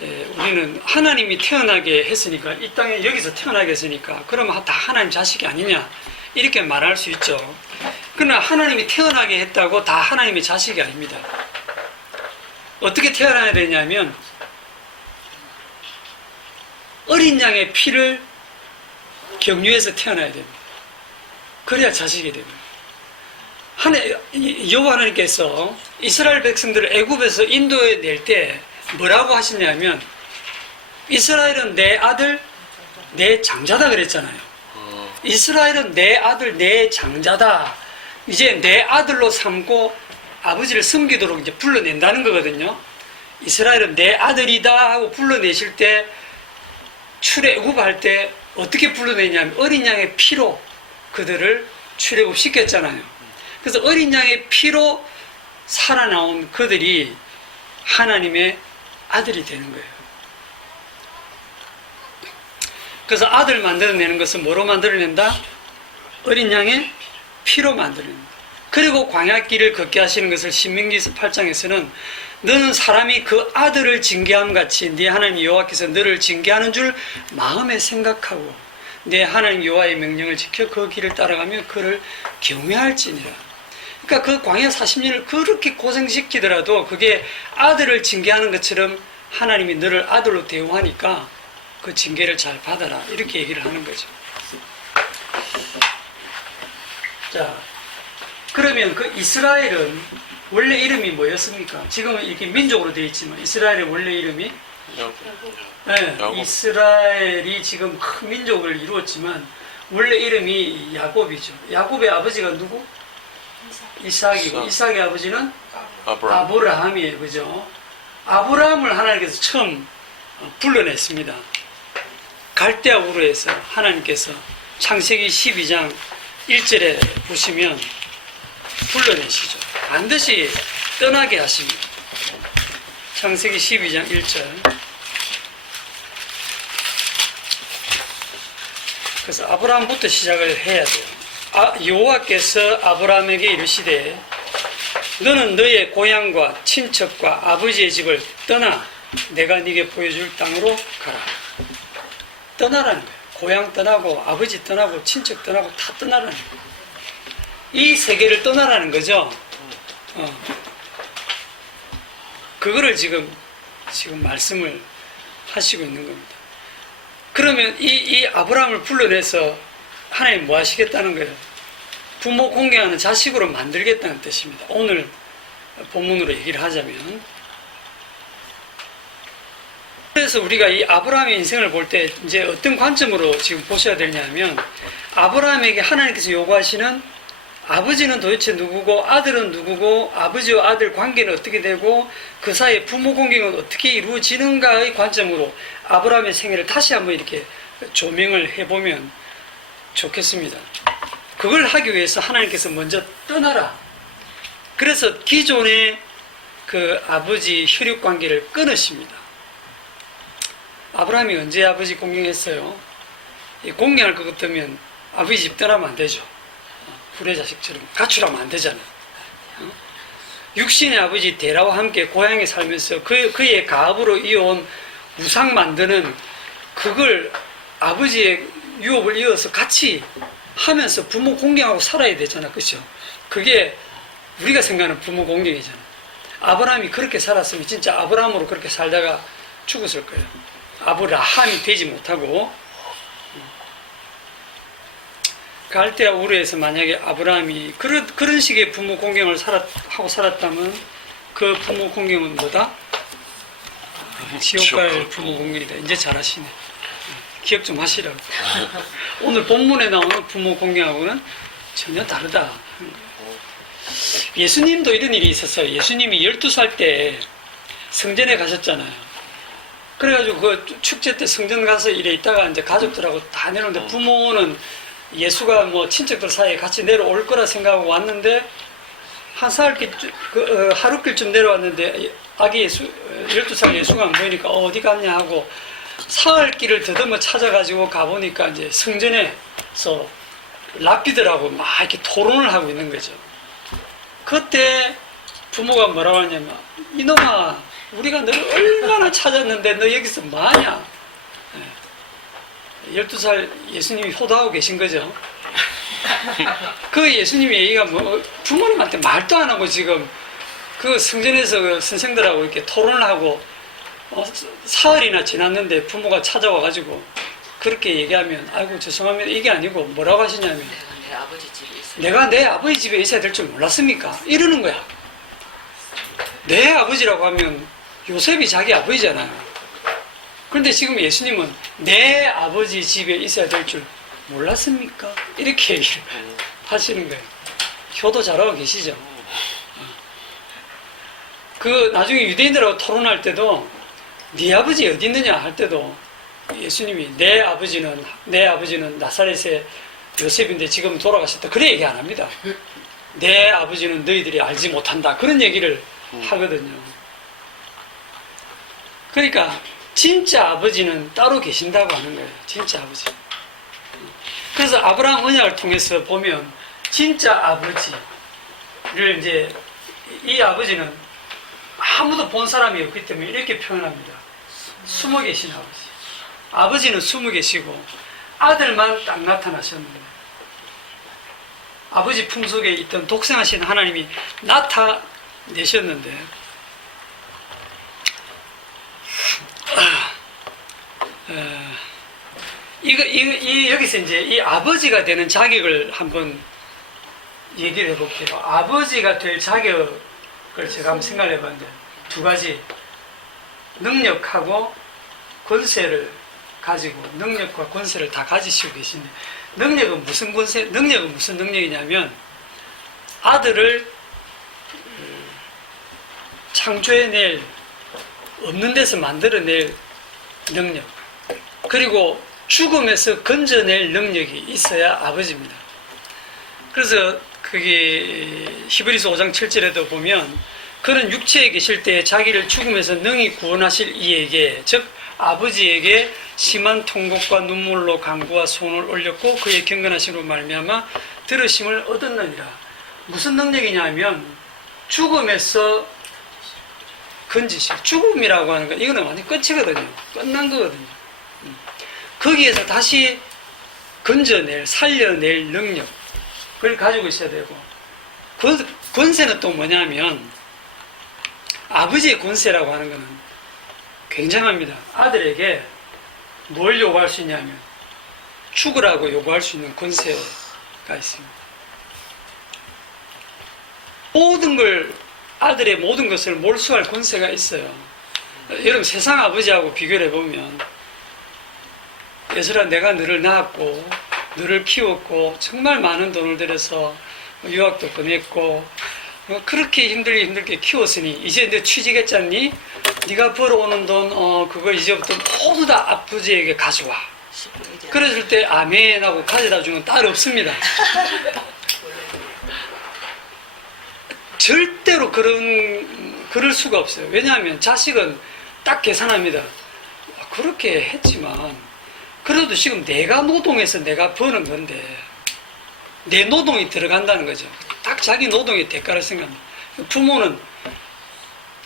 우리는 하나님이 태어나게 했으니까, 이 땅에 여기서 태어나게 했으니까 그러면 다 하나님 자식이 아니냐, 이렇게 말할 수 있죠. 그러나 하나님이 태어나게 했다고 다 하나님의 자식이 아닙니다. 어떻게 태어나야 되냐면 어린 양의 피를 경유해서 태어나야 됩니다. 그래야 자식이 됩니다. 여호와 하나님께서 이스라엘 백성들을 애굽에서 인도에 낼 때 뭐라고 하시냐면 이스라엘은 내 아들 내 장자다 그랬잖아요. 이스라엘은 내 아들 내 장자다. 이제 내 아들로 삼고 아버지를 섬기도록 이제 불러낸다는 거거든요. 이스라엘은 내 아들이다 하고 불러내실 때 출애굽할 때 어떻게 불러내냐면 어린 양의 피로 그들을 출애굽 시켰잖아요. 그래서 어린 양의 피로 살아나온 그들이 하나님의 아들이 되는 거예요. 그래서 아들 만들어내는 것은 뭐로 만들어낸다? 어린 양의 피로 만들어낸다. 그리고 광야길을 걷게 하시는 것을 신명기 8장에서는 너는 사람이 그 아들을 징계함 같이 네 하나님 여호와께서 너를 징계하는 줄 마음에 생각하고 내 하나님 여호와의 명령을 지켜 그 길을 따라가며 그를 경외할지니라. 그러니까 그 광야 40년을 그렇게 고생시키더라도 그게 아들을 징계하는 것처럼 하나님이 너를 아들로 대우하니까 그 징계를 잘 받아라 이렇게 얘기를 하는 거죠. 자, 그러면 그 이스라엘은 원래 이름이 뭐였습니까? 지금은 이렇게 민족으로 되어 있지만 이스라엘의 원래 이름이 네, 이스라엘이 지금 큰 민족을 이루었지만 원래 이름이 야곱이죠. 야곱의 아버지가 누구? 이삭이고 이삭의 아버지는 아브라함이에요. 그죠? 아브라함을 하나님께서 처음 불러냈습니다. 갈대아 우르에서 하나님께서 창세기 12장 1절에 보시면 불러내시죠. 반드시 떠나게 하십니다. 창세기 12장 1절. 그래서 아브라함부터 시작을 해야 돼요. 여호와께서 아브라함에게 이르시되 너는 너의 고향과 친척과 아버지의 집을 떠나 내가 네게 보여줄 땅으로 가라. 떠나라는 거예요. 고향 떠나고 아버지 떠나고 친척 떠나고 다 떠나라는 거예요. 이 세계를 떠나라는 거죠. 그거를 지금 말씀을 하시고 있는 겁니다. 그러면 이 아브라함을 불러내서 하나님 뭐 하시겠다는 거예요? 부모 공경하는 자식으로 만들겠다는 뜻입니다. 오늘 본문으로 얘기를 하자면. 그래서 우리가 이 아브라함의 인생을 볼 때 이제 어떤 관점으로 지금 보셔야 되냐면 아브라함에게 하나님께서 요구하시는 아버지는 도대체 누구고 아들은 누구고 아버지와 아들 관계는 어떻게 되고 그 사이에 부모 공경은 어떻게 이루어지는가의 관점으로 아브라함의 생애를 다시 한번 이렇게 조명을 해보면 좋겠습니다. 그걸 하기 위해서 하나님께서 먼저 떠나라. 그래서 기존의 그 아버지 혈육 관계를 끊으십니다. 아브라함이 언제 아버지 공경했어요? 공경할 것 같으면 아버지 집 떠나면 안 되죠. 불의 자식처럼 가출하면 안 되잖아요. 육신의 아버지 데라와 함께 고향에 살면서 그의 가업으로 이어온 우상 만드는 그걸 아버지의 유업을 이어서 같이 하면서 부모 공경하고 살아야 되잖아. 그렇죠? 그게 우리가 생각하는 부모 공경이잖아. 아브라함이 그렇게 살았으면 진짜 아브라함으로 그렇게 살다가 죽었을 거예요. 아브라함이 되지 못하고 갈대아 우르에서 만약에 아브라함이 그런 식의 부모 공경을 하고 살았다면 그 부모 공경은 뭐다? 지옥 갈 부모 공경이다. 이제 잘 하시네. 기억 좀 하시라고. 오늘 본문에 나오는 부모 공경하고는 전혀 다르다. 예수님도 이런 일이 있었어요. 예수님이 12살 때 성전에 가셨잖아요. 그래가지고 그 축제 때 성전 가서 이래 있다가 이제 가족들하고 다 내려오는데 부모는 예수가 뭐 친척들 사이에 같이 내려올 거라 생각하고 왔는데 한 하루길쯤 내려왔는데 아기 예수 12살 예수가 안 보이니까 어디 갔냐 하고 사흘길을 더듬어 찾아가지고 가보니까 이제 성전에서 랍비들하고 막 이렇게 토론을 하고 있는 거죠. 그때 부모가 뭐라고 하냐면 이놈아 우리가 너를 얼마나 찾았는데 너 여기서 뭐하냐. 12살 예수님이 효도하고 계신 거죠. 그 예수님의 얘기가 뭐 부모님한테 말도 안 하고 지금 그 성전에서 그 선생들하고 이렇게 토론을 하고 사흘이나 지났는데 부모가 찾아와가지고 그렇게 얘기하면 아이고 죄송합니다 이게 아니고 뭐라고 하시냐면 내 아버지 집에 있어요. 내가 내 아버지 집에 있어야 될 줄 몰랐습니까? 이러는 거야. 내 아버지라고 하면 요셉이 자기 아버지잖아요. 그런데 지금 예수님은 내 아버지 집에 있어야 될 줄 몰랐습니까? 이렇게 얘기를 하시는 거예요. 효도 잘하고 계시죠? 그 나중에 유대인들하고 토론할 때도 네 아버지 어디 있느냐 할 때도 예수님이 내 아버지는 나사렛의 요셉인데 지금 돌아가셨다. 그래 얘기 안 합니다. 내 아버지는 너희들이 알지 못한다. 그런 얘기를 하거든요. 그러니까 진짜 아버지는 따로 계신다고 하는 거예요. 진짜 아버지. 그래서 아브라함 언약을 통해서 보면 진짜 아버지를 이제 이 아버지는 아무도 본 사람이 없기 때문에 이렇게 표현합니다. 숨어 계신 아버지. 아버지는 숨어 계시고 아들만 딱 나타나셨는데 아버지 품속에 있던 독생하신 하나님이 나타내셨는데 여기서 이제 이 아버지가 되는 자격을 한번 얘기를 해볼게요. 아버지가 될 자격을 제가 한번 생각을 해봤는데 두 가지 능력하고 권세를 가지고 능력과 권세를 다 가지시고 계신데 능력은 무슨 권세? 능력은 무슨 능력이냐면 아들을 창조해낼 없는 데서 만들어낼 능력 그리고 죽음에서 건져낼 능력이 있어야 아버지입니다. 그래서 그게 히브리서 5장 7절에도 보면 그는 육체에 계실 때 자기를 죽음에서 능히 구원하실 이에게 즉 아버지에게 심한 통곡과 눈물로 간구와 손을 올렸고 그의 경건하심으로 말미암아 들으심을 얻었느니라. 무슨 능력이냐면 죽음에서 건지실 죽음이라고 하는 건 이거는 완전 끝이거든요. 끝난 거거든요. 거기에서 다시 건져낼 살려낼 능력 그걸 가지고 있어야 되고 권세는 또 뭐냐면 아버지의 권세라고 하는 것은 굉장합니다. 아들에게 뭘 요구할 수 있냐면 죽으라고 요구할 수 있는 권세가 있습니다. 아들의 모든 것을 몰수할 권세가 있어요. 여러분 세상 아버지하고 비교를 해보면 예술아 내가 너를 낳았고 너를 키웠고 정말 많은 돈을 들여서 유학도 보냈고 그렇게 힘들게 키웠으니 이제 너 취직했잖니? 네가 벌어오는 돈 그거 이제부터 모두 다 아버지에게 가져와. 그랬을 때 아멘 하고 가져다 주는 딸 없습니다. 절대로 그럴 수가 없어요. 왜냐하면 자식은 딱 계산합니다. 그렇게 했지만 그래도 지금 내가 노동해서 내가 버는 건데 내 노동이 들어간다는 거죠. 딱 자기 노동의 대가를 생각합니다. 부모는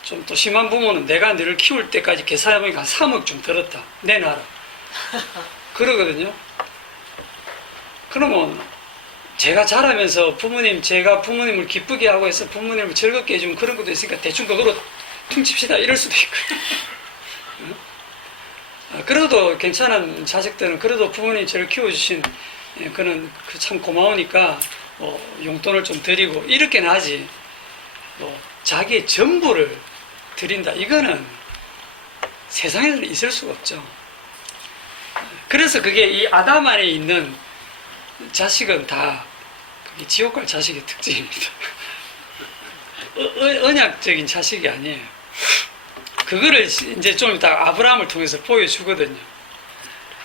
좀 또 심한 부모는 내가 너를 키울 때까지 계산해보니까 한 3억 좀 들었다. 내놔라. 그러거든요. 그러면 제가 자라면서 제가 부모님을 기쁘게 하고 해서 부모님을 즐겁게 해주면 그런 것도 있으니까 대충 그거로 퉁칩시다. 이럴 수도 있고. 그래도 괜찮은 자식들은 그래도 부모님이 저를 키워주신 그는 참 고마우니까 용돈을 좀 드리고 이렇게는 하지 자기의 전부를 드린다 이거는 세상에는 있을 수가 없죠. 그래서 그게 이 아담 안에 있는 자식은 다 그게 지옥 갈 자식의 특징입니다. 언약적인 자식이 아니에요. 그거를 이제 좀 이따 아브라함을 통해서 보여주거든요.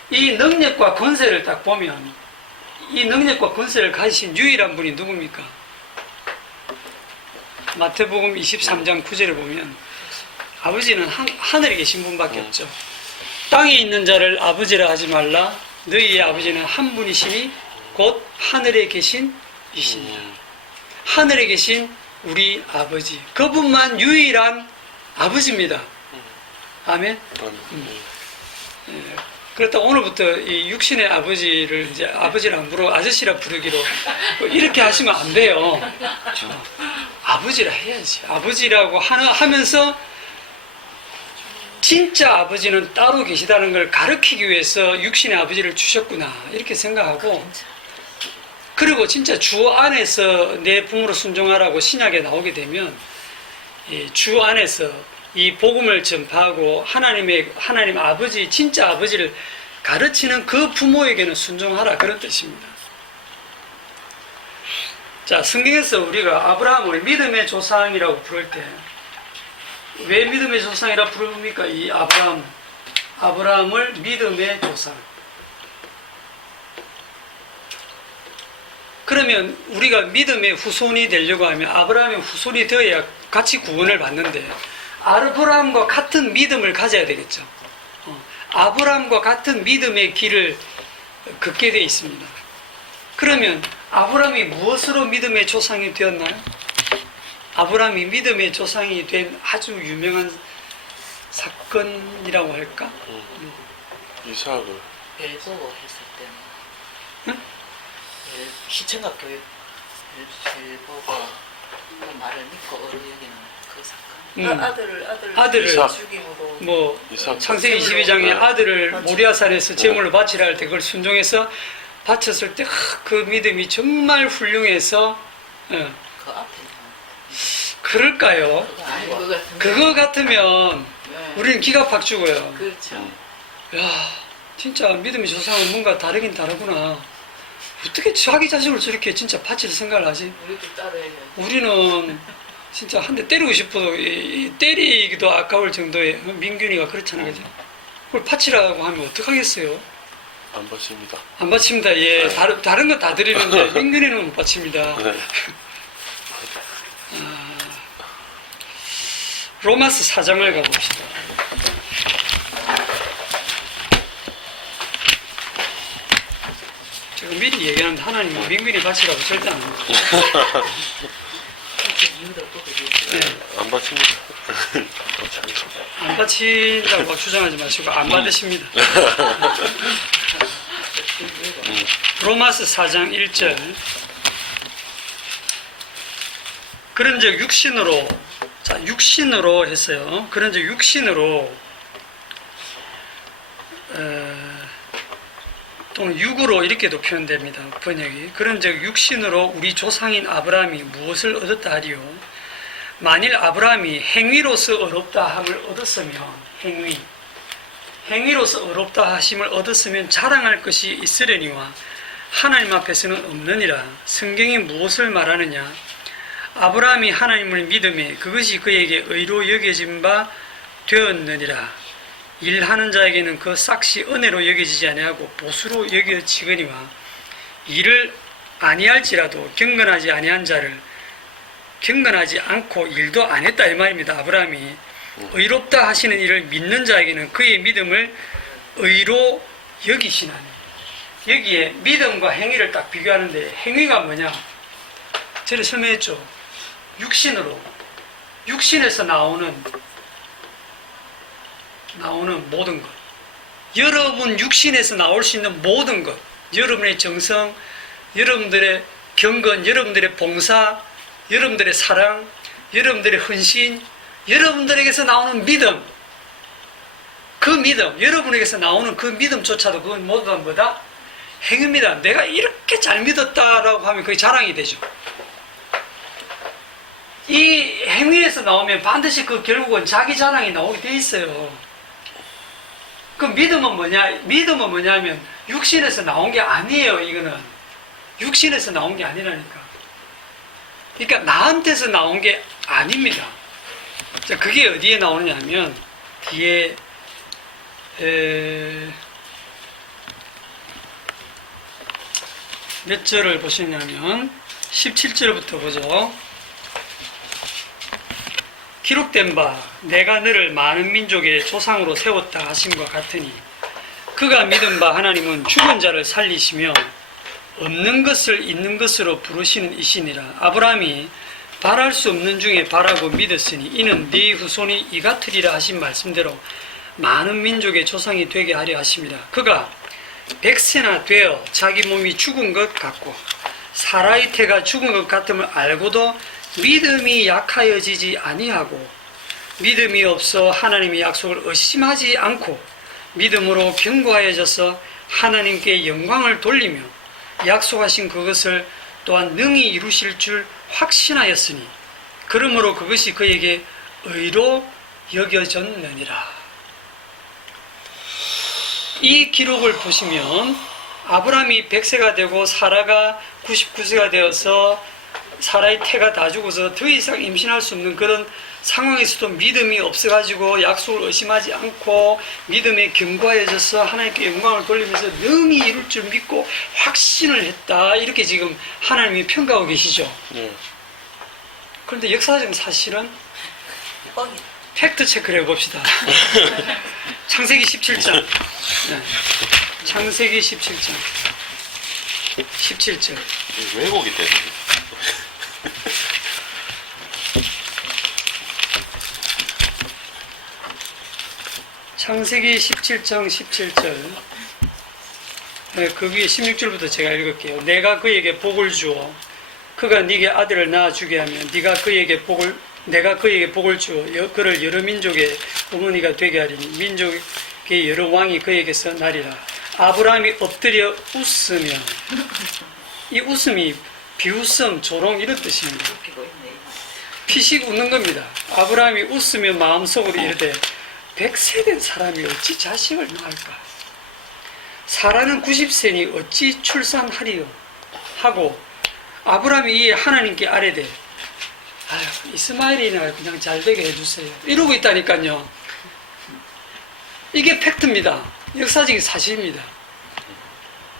이 능력과 권세를 딱 보면 이 능력과 권세를 가지신 유일한 분이 누굽니까? 마태복음 23장 9절을 보면 아버지는 하늘에 계신 분밖에 없죠. 땅에 있는 자를 아버지라 하지 말라. 너희의 아버지는 한 분이시니 곧 하늘에 계신 이시니라. 하늘에 계신 우리 아버지 그분만 유일한 아버지입니다. 아멘. 그렇다고 오늘부터 이 육신의 아버지를 이제 아버지라 안 부르고 아저씨라 부르기로 이렇게 하시면 안 돼요. 아버지라 해야지. 아버지라고 하면서 진짜 아버지는 따로 계시다는 걸 가르치기 위해서 육신의 아버지를 주셨구나 이렇게 생각하고, 그리고 진짜 주 안에서 내 부모로 순종하라고 신약에 나오게 되면 이 주 안에서 이 복음을 전파하고 하나님 아버지, 진짜 아버지를 가르치는 그 부모에게는 순종하라, 그런 뜻입니다. 자, 성경에서 우리가 아브라함을 믿음의 조상이라고 부를 때 왜 믿음의 조상이라 부릅니까? 이 아브라함을 믿음의 조상. 그러면 우리가 믿음의 후손이 되려고 하면 아브라함의 후손이 되어야 같이 구원을 받는데, 아브라함과 같은 믿음을 가져야 되겠죠. 아브라함과 같은 믿음의 길을 걷게 되어 있습니다. 그러면 아브라함이 무엇으로 믿음의 조상이 되었나요? 아브라함이 믿음의 조상이 된 아주 유명한 사건이라고 할까? 이삭을 벨보고 했을 때는 응? 시청각 교육 벨보고 그 말을 믿고 어루 여기는 그 사건. 아들을 이삭. 죽임으로 뭐 이삭. 창세기 22장에 네. 아들을 맞죠. 모리아산에서 제물로 바치라 할 때 그걸 순종해서 바쳤을 때 그 믿음이 정말 훌륭해서, 그 앞에 그럴까요? 그거 아닌 것 같은데. 그거 같으면 네. 우리는 기가 팍 죽어요. 그렇죠. 야, 진짜 믿음의 조상은 뭔가 다르긴 다르구나. 어떻게 자기 자식을 저렇게 진짜 바칠 생각을 하지? 우리도 따라해요. 우리는 진짜 한 대 때리고 싶어도 때리기도 아까울 정도의, 민균이가 그렇잖아요, 그죠? 그걸 바치라고 하면 어떡하겠어요? 안 받습니다. 안 바칩니다. 예, 네. 다른 건 다 드리는데 민균이는 못 바칩니다. 네. 로마스 4장을 가봅시다. 제가 미리 얘기하는데 하나님은 민균이 바치라고 절대 안 합니다. 이유도 또 그게 네. 안 받습니다. 안 바친다고 주장하지 마시고 안 받으십니다. 로마스 4장 1절. 그런즉 육신으로, 자, 육신으로 했어요. 그런즉 육신으로, 또는 육으로 이렇게도 표현됩니다. 번역이. 그런즉 육신으로 우리 조상인 아브라함이 무엇을 얻었다 하리요? 만일 아브라함이 행위로서 의롭다 함을 얻었으면, 행위로서 의롭다 하심을 얻었으면 자랑할 것이 있으려니와 하나님 앞에서는 없느니라. 성경이 무엇을 말하느냐? 아브라함이 하나님을 믿음에 그것이 그에게 의로 여겨진 바 되었느니라. 일하는 자에게는 그 싹시 은혜로 여겨지지 아니하고 보수로 여겨지거니와 일을 아니할지라도 경건하지 아니한 자를 경건하지 않고 일도 안 했다 이 말입니다. 아브라함이 의롭다 하시는 일을 믿는 자에게는 그의 믿음을 의로 여기시나니. 여기에 믿음과 행위를 딱 비교하는데 행위가 뭐냐? 제가 설명했죠. 육신에서 나오는 모든 것, 여러분 육신에서 나올 수 있는 모든 것, 여러분의 정성, 여러분들의 경건, 여러분들의 봉사, 여러분들의 사랑, 여러분들의 헌신, 여러분들에게서 나오는 믿음, 그 믿음, 여러분에게서 나오는 그 믿음조차도 그건 모두 다 뭐다? 행위입니다. 내가 이렇게 잘 믿었다라고 하면 그게 자랑이 되죠. 이 행위에서 나오면 반드시 그 결국은 자기 자랑이 나오게 돼 있어요. 그 믿음은 뭐냐면 육신에서 나온 게 아니에요. 이거는 육신에서 나온 게 아니라니까. 그러니까 나한테서 나온 게 아닙니다. 자, 그게 어디에 나오느냐면 뒤에 몇 절을 보시냐면 17절부터 보죠. 기록된 바 내가 너를 많은 민족의 조상으로 세웠다 하심과 같으니 그가 믿은 바 하나님은 죽은 자를 살리시며 없는 것을 있는 것으로 부르시는 이시니라. 아브라함이 바랄 수 없는 중에 바라고 믿었으니 이는 네 후손이 이 같으리라 하신 말씀대로 많은 민족의 조상이 되게 하려 하심이라. 그가 100세나 되어 자기 몸이 죽은 것 같고 사라의 태가 죽은 것 같음을 알고도 믿음이 약하여지지 아니하고 믿음이 없어 하나님의 약속을 의심하지 않고 믿음으로 견고하여져서 하나님께 영광을 돌리며 약속하신 그것을 또한 능히 이루실 줄 확신하였으니 그러므로 그것이 그에게 의로 여겨졌느니라. 이 기록을 보시면 아브라함이 100세가 되고 사라가 99세가 되어서 사라의 태가 다 죽어서 더 이상 임신할 수 없는 그런 상황에서도 믿음이 없어가지고 약속을 의심하지 않고 믿음에 견고해져서 하나님께 영광을 돌리면서 능히 이룰 줄 믿고 확신을 했다. 이렇게 지금 하나님이 평가하고 계시죠. 예. 그런데 역사적인 사실은 뻥이. 팩트 체크를 해봅시다. 창세기 17장. 네. 창세기 17장. 17절. 왜곡이 되네. 창세기 17장 17절. 네, 그 위에 16절부터 제가 읽을게요. 내가 그에게 복을 주어 그가 네게 아들을 낳아주게 하면 내가 그에게 복을 주어 그를 여러 민족의 어머니가 되게 하리니 민족의 여러 왕이 그에게서 나리라. 아브라함이 엎드려 웃으며, 이 웃음이 비웃음, 조롱 이런 뜻입니다. 웃기고 있네. 피식 웃는 겁니다. 아브라함이 웃으며 마음속으로 이르되 100세 된 사람이 어찌 자식을 낳을까? 사라는 90세니 어찌 출산하리요? 하고 아브라함이 이에 하나님께 아뢰되 아유, 이스마엘이나 그냥 잘 되게 해주세요. 이러고 있다니까요. 이게 팩트입니다. 역사적인 사실입니다.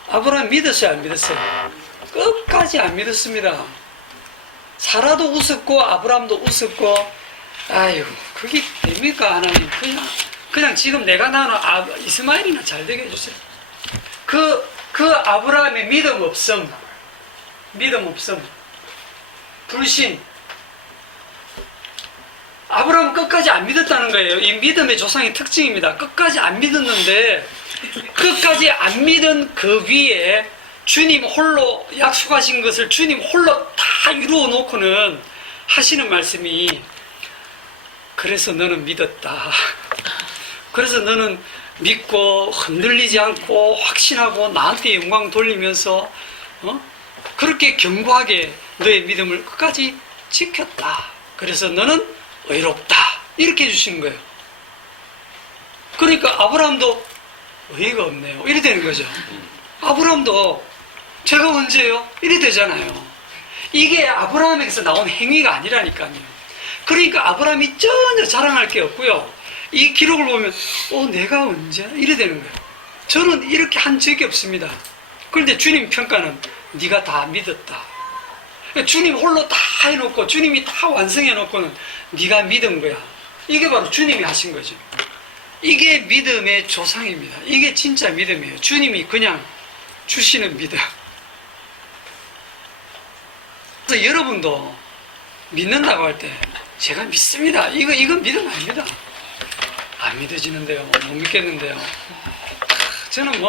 아브라함 믿었어요, 안 믿었어요? 끝까지 안 믿었습니다. 사라도 웃었고 아브라함도 웃었고, 아유, 그게 됩니까 하나님? 그냥 지금 내가 낳은 이스마엘이나 잘 되게 해주세요. 그 아브라함의 믿음 없음, 불신. 아브라함은 끝까지 안 믿었다는 거예요. 이 믿음의 조상의 특징입니다. 끝까지 안 믿었는데 끝까지 안 믿은 그 위에 주님 홀로 약속하신 것을 주님 홀로 다 이루어 놓고는 하시는 말씀이 그래서 너는 믿었다. 그래서 너는 믿고 흔들리지 않고 확신하고 나한테 영광 돌리면서 그렇게 견고하게 너의 믿음을 끝까지 지켰다. 그래서 너는 의롭다. 이렇게 해주시는 거예요. 그러니까 아브라함도 의의가 없네요. 이래 되는 거죠. 아브라함도 제가 언제요? 이래 되잖아요. 이게 아브라함에게서 나온 행위가 아니라니까요. 그러니까 아브라함이 전혀 자랑할 게 없고요. 이 기록을 보면 내가 언제? 이래 되는 거예요. 저는 이렇게 한 적이 없습니다. 그런데 주님 평가는 네가 다 믿었다. 주님 홀로 다 해놓고 주님이 다 완성해놓고는 네가 믿은 거야. 이게 바로 주님이 하신 거죠. 이게 믿음의 조상입니다. 이게 진짜 믿음이에요. 주님이 그냥 주시는 믿음. 그래서 여러분도 믿는다고 할 때 제가 믿습니다. 이건 믿음 아닙니다. 안 믿어지는데요. 못 믿겠는데요. 저는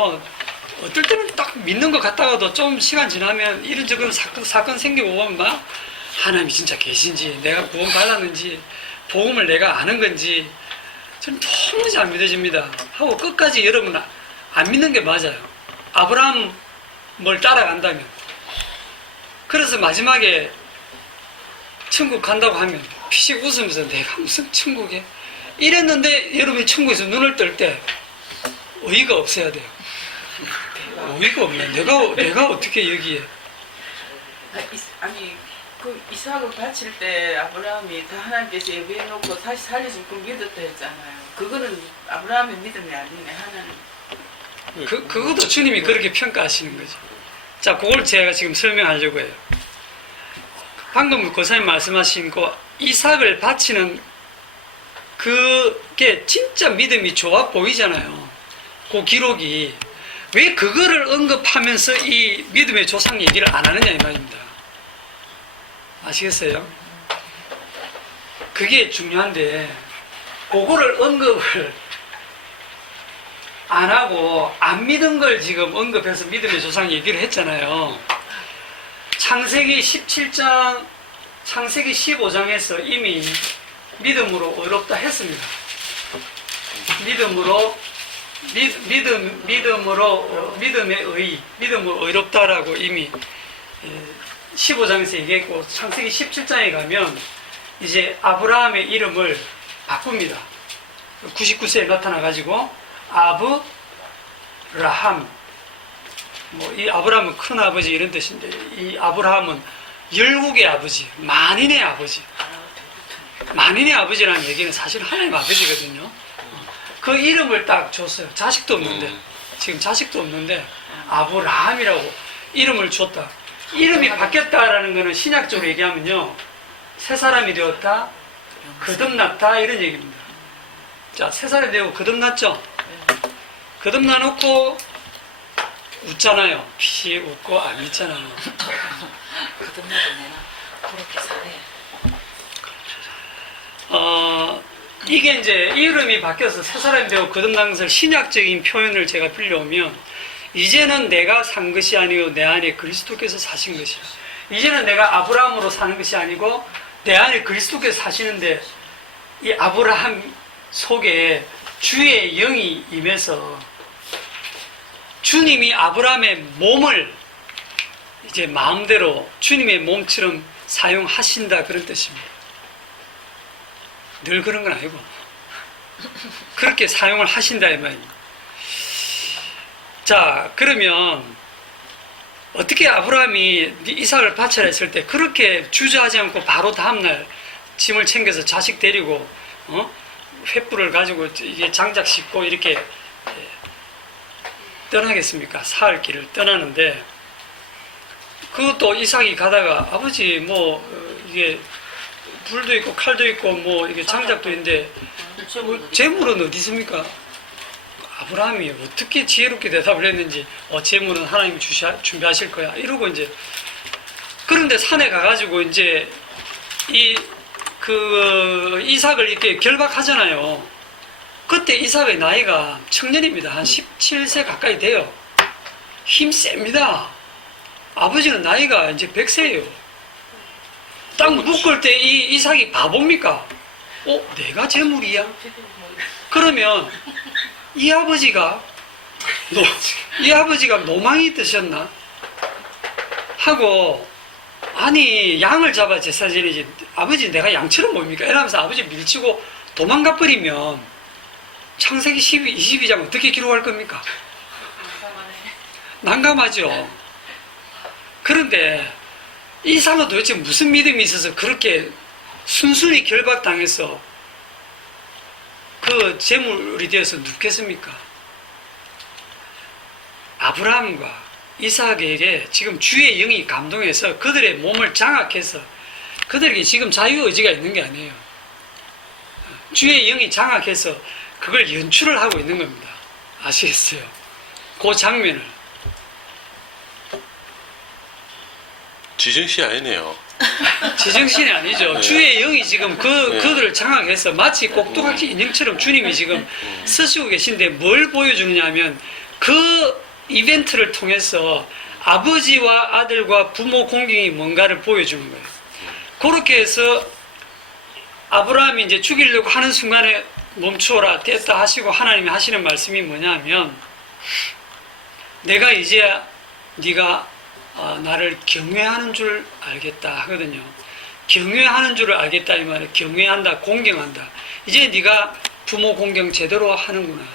어떨 때는 딱 믿는 것 같다가도 좀 시간 지나면 이런저런 사건 생기고 보면 막 하나님이 진짜 계신지 내가 구원 받았는지 복음을 내가 아는 건지 저는 도무지 안 믿어집니다. 하고 끝까지 여러분 안 믿는 게 맞아요. 아브라함을 따라간다면. 그래서 마지막에 천국 간다고 하면 피식 웃으면서 내가 무슨 천국에 이랬는데 여러분이 천국에서 눈을 뜰 때 의의가 없어야 돼요. 의의가 없네. 내가 어떻게 여기에. 아니 그 이삭을 바칠 때 아브라함이 다 하나님께서 예비해놓고 다시 살려준 그 믿었다 했잖아요. 그거는 아브라함의 믿음이 아니네. 하나님. 그것도 주님이 그렇게 평가하시는 거죠. 자, 그걸 제가 지금 설명하려고 해요. 방금 고사님 말씀하신 그 이삭을 바치는 그게 진짜 믿음이 좋아 보이잖아요. 그 기록이. 왜 그거를 언급하면서 이 믿음의 조상 얘기를 안 하느냐 이 말입니다. 아시겠어요? 그게 중요한데 그거를 언급을 안 하고 안 믿은 걸 지금 언급해서 믿음의 조상 얘기를 했잖아요. 창세기 17장 창세기 15장에서 이미 믿음으로 의롭다 했습니다. 믿음의 의, 믿음으로 의롭다라고 이미 15장에서 얘기했고, 창세기 17장에 가면 이제 아브라함의 이름을 바꿉니다. 99세에 나타나가지고 아브라함, 뭐 이 아브라함은 큰 아버지 이런 뜻인데, 이 아브라함은 열국의 아버지, 만인의 아버지. 만인의 아버지라는 얘기는 사실 하나님 아버지거든요. 그 이름을 딱 줬어요. 자식도 없는데, 지금 자식도 없는데 아브라함이라고 이름을 줬다. 이름이 바뀌었다라는 것은 신약적으로 얘기하면요, 새 사람이 되었다, 거듭났다, 이런 얘기입니다. 자, 새 사람이 되고 거듭났죠? 거듭나놓고 웃잖아요. 피 웃고 안 웃잖아요. 거듭나도 내가 그렇게 사네. 이게 이제 이름이 바뀌어서 새 사람이 되고 거듭난 것을 신약적인 표현을 제가 빌려오면, 이제는 내가 산 것이 아니고 내 안에 그리스도께서 사신 것이야. 이제는 내가 아브라함으로 사는 것이 아니고 내 안에 그리스도께서 사시는데, 이 아브라함 속에 주의 영이 임해서 주님이 아브라함의 몸을 이제 마음대로 주님의 몸처럼 사용하신다, 그런 뜻입니다. 늘 그런 건 아니고 그렇게 사용을 하신다 이 말입니다. 자, 그러면 어떻게 아브라함이 이삭을 바쳐라 했을 때 그렇게 주저하지 않고 바로 다음날 짐을 챙겨서 자식 데리고 횃불을 가지고 이게 장작 싣고 이렇게 떠나겠습니까? 사흘 길을 떠나는데, 그것도 이삭이 가다가 아버지 뭐 이게 불도 있고 칼도 있고 뭐 이게 장작도 있는데 재물은 어디 있습니까? 아브라함이 어떻게 지혜롭게 대답을 했는지, 재물은 하나님이 준비하실 거야 이러고 이제, 그런데 산에 가가지고 이제 이삭을 이렇게 결박하잖아요. 그때 이삭의 나이가 청년입니다. 한 17세 가까이 돼요. 힘 셉니다. 아버지는 나이가 이제 100세예요. 딱 묶을 때 이삭이 바보입니까? 내가 재물이야? 그러면 이 아버지가 노망이 드셨나? 하고, 아니 양을 잡아 제사 지내지, 아버지 내가 양처럼 보입니까? 이러면서 아버지 밀치고 도망가 버리면 창세기 22장 어떻게 기록할 겁니까? 난감하죠. 그런데 이삭은 도대체 무슨 믿음이 있어서 그렇게 순순히 결박당해서 그 재물이 되어서 눕겠습니까? 아브라함과 이삭에게 지금 주의 영이 감동해서 그들의 몸을 장악해서, 그들에게 지금 자유의지가 있는 게 아니에요. 주의 영이 장악해서 그걸 연출을 하고 있는 겁니다. 아시겠어요? 그 장면을. 지정씨 아니네요. 지정신이 아니죠. 네. 주의 영이 지금 네. 그들을 장악해서 마치 꼭두각시 인형처럼 주님이 지금 쓰시고 계신데, 뭘 보여주느냐 하면 그 이벤트를 통해서 아버지와 아들과 부모 공경이 뭔가를 보여주는 거예요. 그렇게 해서 아브라함이 이제 죽이려고 하는 순간에 멈추어라, 됐다 하시고 하나님이 하시는 말씀이 뭐냐면, 내가 이제 네가 나를 경외하는 줄 알겠다 하거든요. 경외하는 줄을 알겠다 이 말은 경외한다, 공경한다. 이제 네가 부모 공경 제대로 하는구나,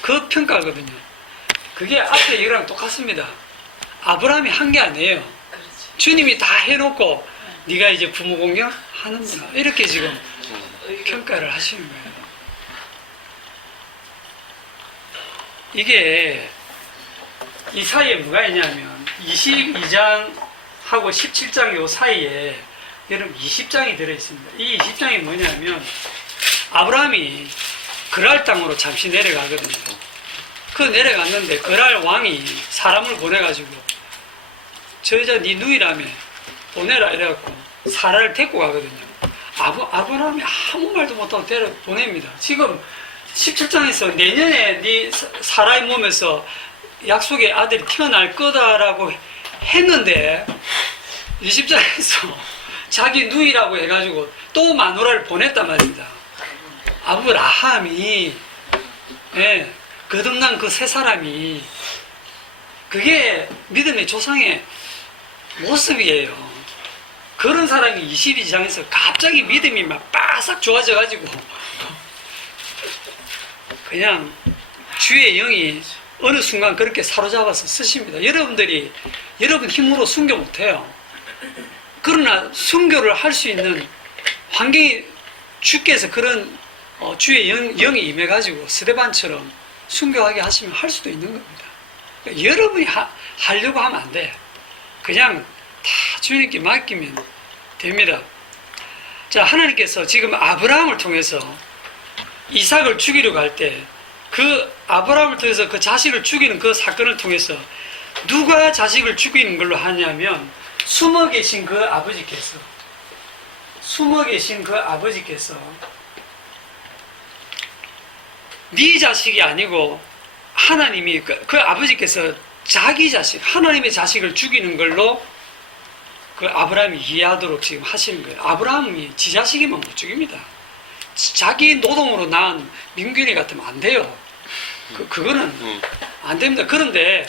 그 평가거든요. 그게 앞에 이거랑 똑같습니다. 아브라함이 한 게 아니에요. 주님이 다 해놓고 네가 이제 부모 공경 하는구나, 이렇게 지금 평가를 하시는 거예요. 이게 이 사이에 뭐가 있냐면 22장하고 17장 요 사이에 여러분 20장이 들어있습니다. 이 20장이 뭐냐면 아브라함이 그랄 땅으로 잠시 내려가거든요. 그 내려갔는데 그랄 왕이 사람을 보내가지고 저 여자 네 누이라며 보내라 이래갖고 사라를 데리고 가거든요. 아브라함이 아무 말도 못하고 보냅니다. 지금 17장에서 내년에 네 사라의 몸에서 약속의 아들이 태어날 거다라고 했는데 20장에서 자기 누이라고 해가지고 또 마누라를 보냈단 말입니다. 아브라함이, 예, 거듭난 그 세 사람이, 그게 믿음의 조상의 모습이에요. 그런 사람이 22장에서 갑자기 믿음이 막 바싹 좋아져가지고, 그냥 주의 영이 어느 순간 그렇게 사로잡아서 쓰십니다. 여러분 힘으로 순교 못해요. 그러나 순교를 할 수 있는 환경이 주께서 그런 주의 영이 임해가지고 스데반처럼 순교하게 하시면 할 수도 있는 겁니다. 그러니까 여러분이 하려고 하면 안 돼. 그냥 다 주님께 맡기면 됩니다. 자, 하나님께서 지금 아브라함을 통해서 이삭을 죽이려고 할 때 그 아브라함을 통해서 그 자식을 죽이는 그 사건을 통해서 누가 자식을 죽이는 걸로 하냐면 숨어 계신 그 아버지께서 네 자식이 아니고 하나님이 그 아버지께서 자기 자식, 하나님의 자식을 죽이는 걸로 그 아브라함이 이해하도록 지금 하시는 거예요. 아브라함이 지 자식이면 못 죽입니다. 자기 노동으로 낳은 민균이 같으면 안 돼요. 그거는 안 됩니다. 그런데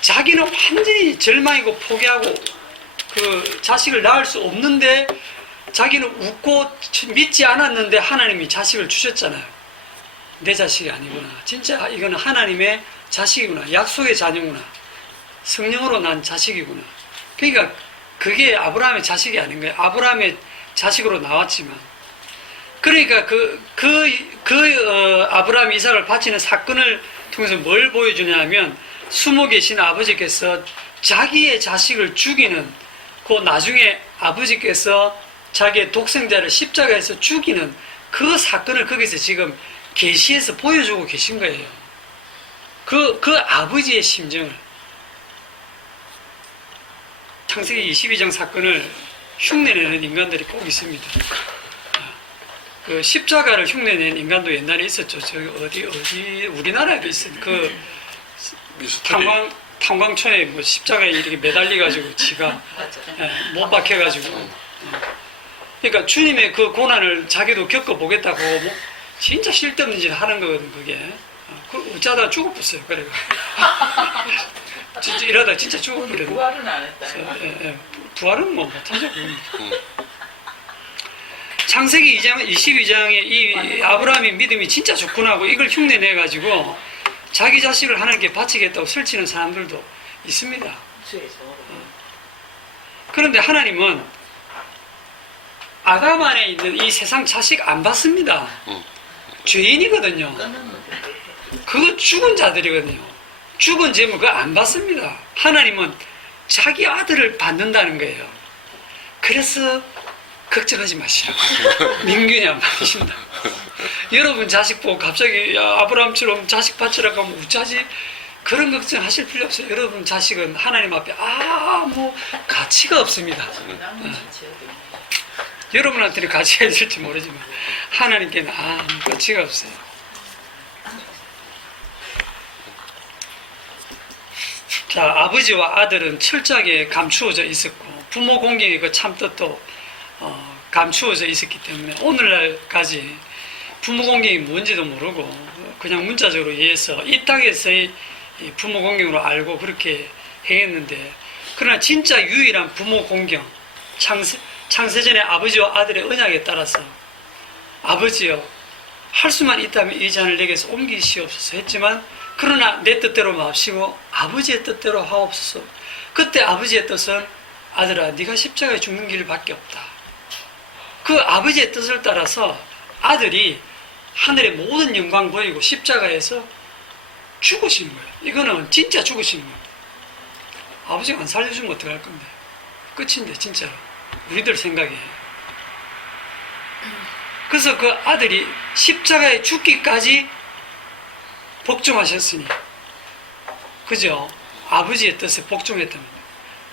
자기는 완전히 절망이고 포기하고 그 자식을 낳을 수 없는데 자기는 웃고 믿지 않았는데 하나님이 자식을 주셨잖아요. 내 자식이 아니구나. 진짜 이거는 하나님의 자식이구나. 약속의 자녀구나. 성령으로 난 자식이구나. 그러니까 그게 아브라함의 자식이 아닌 거예요. 아브라함의 자식으로 나왔지만. 그러니까 아브라함이 이삭을 바치는 사건을 통해서 뭘 보여주냐면 숨어 계신 아버지께서 자기의 자식을 죽이는 그 나중에 아버지께서 자기의 독생자를 십자가에서 죽이는 그 사건을 거기서 지금 계시해서 보여주고 계신 거예요. 그 아버지의 심정을. 창세기 22장 사건을 흉내내는 인간들이 꼭 있습니다. 그 십자가를 흉내낸 인간도 옛날에 있었죠. 저기 어디 우리나라에도 있어요. 그 탄광촌에 뭐 십자가에 이렇게 매달려가지고 지가 못 박혀가지고. 그러니까 주님의 그 고난을 자기도 겪어보겠다고 뭐 진짜 쓸데없는 짓을 하는 거거든 그게. 어쩌다 죽어버렸어요. 그래가 진짜 이러다 진짜 죽어버렸네. 부활은 안 했다. 부활은 뭐 못하죠. 창세기 22장에 이 아브라함의 믿음이 진짜 좋구나 하고 이걸 흉내내가지고 자기 자식을 하나님께 바치겠다고 설치는 사람들도 있습니다. 그런데 하나님은 아담 안에 있는 이 세상 자식 안 받습니다. 죄인이거든요. 그거 죽은 자들이거든요. 죽은 죄물 그거 안 받습니다. 하나님은 자기 아들을 받는다는 거예요. 그래서 걱정하지 마시라고. 민균이 안 받으신다. 여러분 자식 보고 갑자기 야, 아브라함처럼 자식 받으라고 하면 우짜지 그런 걱정하실 필요 없어요. 여러분 자식은 하나님 앞에 뭐 가치가 없습니다. 여러분한테는 가치가 있을지 모르지만 하나님께는 가치가 없어요. 자, 아버지와 아들은 철저하게 감추어져 있었고 부모 공경의 그 참뜻도 감추어져 있었기 때문에 오늘날까지 부모 공경이 뭔지도 모르고 그냥 문자적으로 이해해서 이 땅에서의 부모 공경으로 알고 그렇게 행했는데, 그러나 진짜 유일한 부모 공경, 창세전의 아버지와 아들의 언약에 따라서 아버지여 할 수만 있다면 이 잔을 내게서 옮기시옵소서 했지만, 그러나 내 뜻대로 마옵시고 아버지의 뜻대로 하옵소서. 그때 아버지의 뜻은 아들아 네가 십자가에 죽는 길밖에 없다. 그 아버지의 뜻을 따라서 아들이 하늘의 모든 영광 보이고 십자가에서 죽으시는 거예요. 이거는 진짜 죽으시는 거예요. 아버지가 안 살려주면 어떡할 건데. 끝인데 진짜로 우리들 생각에. 그래서 그 아들이 십자가에 죽기까지 복종하셨으니, 그죠? 아버지의 뜻에 복종했답니다.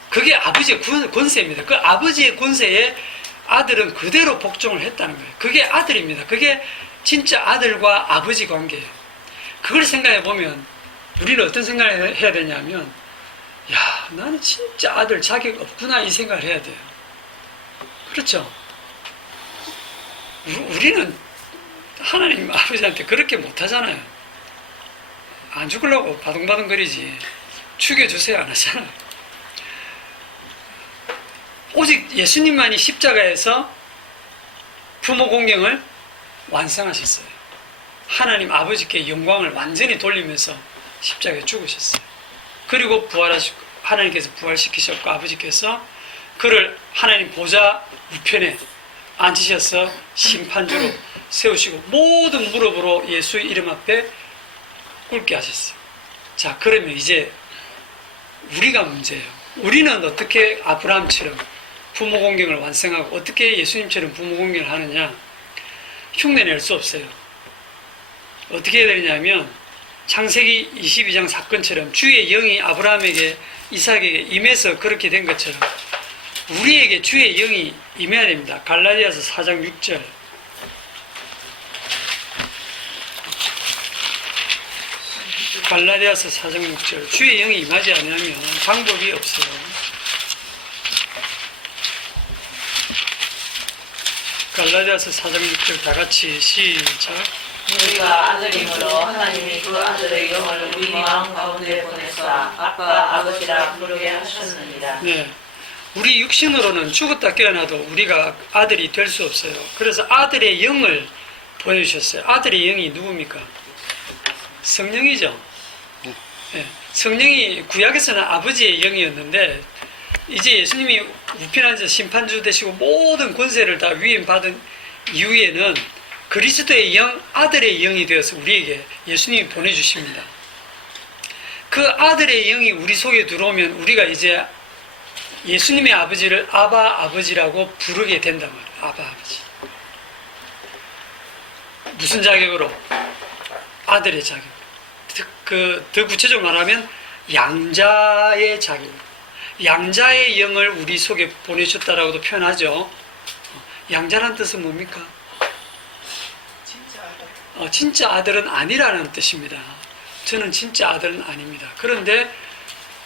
그게 아버지의 권세입니다. 그 아버지의 권세에 아들은 그대로 복종을 했다는 거예요. 그게 아들입니다. 그게 진짜 아들과 아버지 관계예요. 그걸 생각해 보면 우리는 어떤 생각을 해야 되냐면, 야, 나는 진짜 아들 자격 없구나 이 생각을 해야 돼요. 그렇죠? 우리는 하나님 아버지한테 그렇게 못하잖아요. 안 죽으려고 바둥바둥거리지 죽여주세요 안 하잖아요. 오직 예수님만이 십자가에서 부모 공경을 완성하셨어요. 하나님 아버지께 영광을 완전히 돌리면서 십자가에 죽으셨어요. 그리고 하나님께서 부활시키셨고 아버지께서 그를 하나님 보좌 우편에 앉으셔서 심판주로 세우시고 모든 무릎으로 예수의 이름 앞에 꿇게 하셨어요. 자, 그러면 이제 우리가 문제예요. 우리는 어떻게 아브라함처럼 부모 공경을 완성하고 어떻게 예수님처럼 부모 공경을 하느냐? 흉내낼 수 없어요. 어떻게 해야 되냐면 창세기 22장 사건처럼 주의 영이 아브라함에게 이삭에게 임해서 그렇게 된 것처럼 우리에게 주의 영이 임해야 됩니다. 갈라디아서 4장 6절. 갈라디아서 4장 6절. 주의 영이 임하지 않으면 방법이 없어요. 갈라디아서 4장 6절 다 같이 시작. 우리가 아들임으로 하나님이 그 아들의 영을 우리 마음 가운데 보내사 아빠 아버지라 부르게 하셨느니라. 네. 우리 육신으로는 죽었다 깨어나도 우리가 아들이 될 수 없어요. 그래서 아들의 영을 보내주셨어요. 아들의 영이 누굽니까? 성령이죠. 네. 성령이 구약에서는 아버지의 영이었는데 이제 예수님이 우편 앉아 심판주 되시고 모든 권세를 다 위임받은 이후에는 그리스도의 영, 아들의 영이 되어서 우리에게 예수님이 보내주십니다. 그 아들의 영이 우리 속에 들어오면 우리가 이제 예수님의 아버지를 아바 아버지라고 부르게 된단 말이에요. 아바 아버지. 무슨 자격으로? 아들의 자격. 더 구체적으로 말하면 양자의 자격. 양자의 영을 우리 속에 보내셨다라고도 표현하죠. 양자란 뜻은 뭡니까? 진짜 아들은 아니라는 뜻입니다. 저는 진짜 아들은 아닙니다. 그런데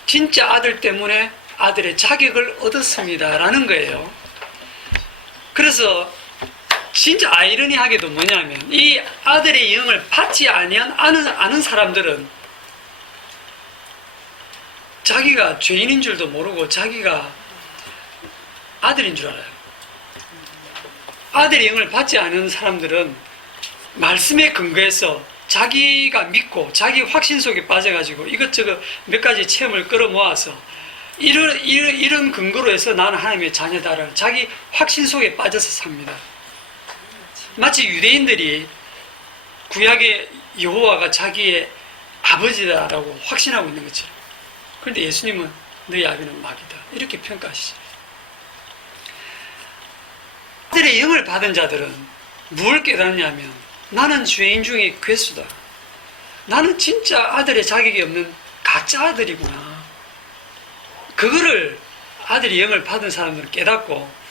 진짜 아들 때문에 아들의 자격을 얻었습니다. 라는 거예요. 그래서 진짜 아이러니하게도 뭐냐면 이 아들의 영을 받지 아는 사람들은 자기가 죄인인 줄도 모르고 자기가 아들인 줄 알아요. 아들의 영을 받지 않은 사람들은 말씀에 근거해서 자기가 믿고 자기 확신 속에 빠져가지고 이것저것 몇 가지 체험을 끌어모아서 이런 근거로 해서 나는 하나님의 자녀다라는 자기 확신 속에 빠져서 삽니다. 마치 유대인들이 구약의 여호와가 자기의 아버지다라고 확신하고 있는 것처럼. 그런데 예수님은 너희 아비는 마귀다 이렇게 평가하시죠. 아들의 영을 받은 자들은 무엇을 깨닫냐면 나는 죄인 중에 괴수다. 나는 진짜 아들의 자격이 없는 가짜 아들이구나. 그거를 아들의 영을 받은 사람들은 깨닫고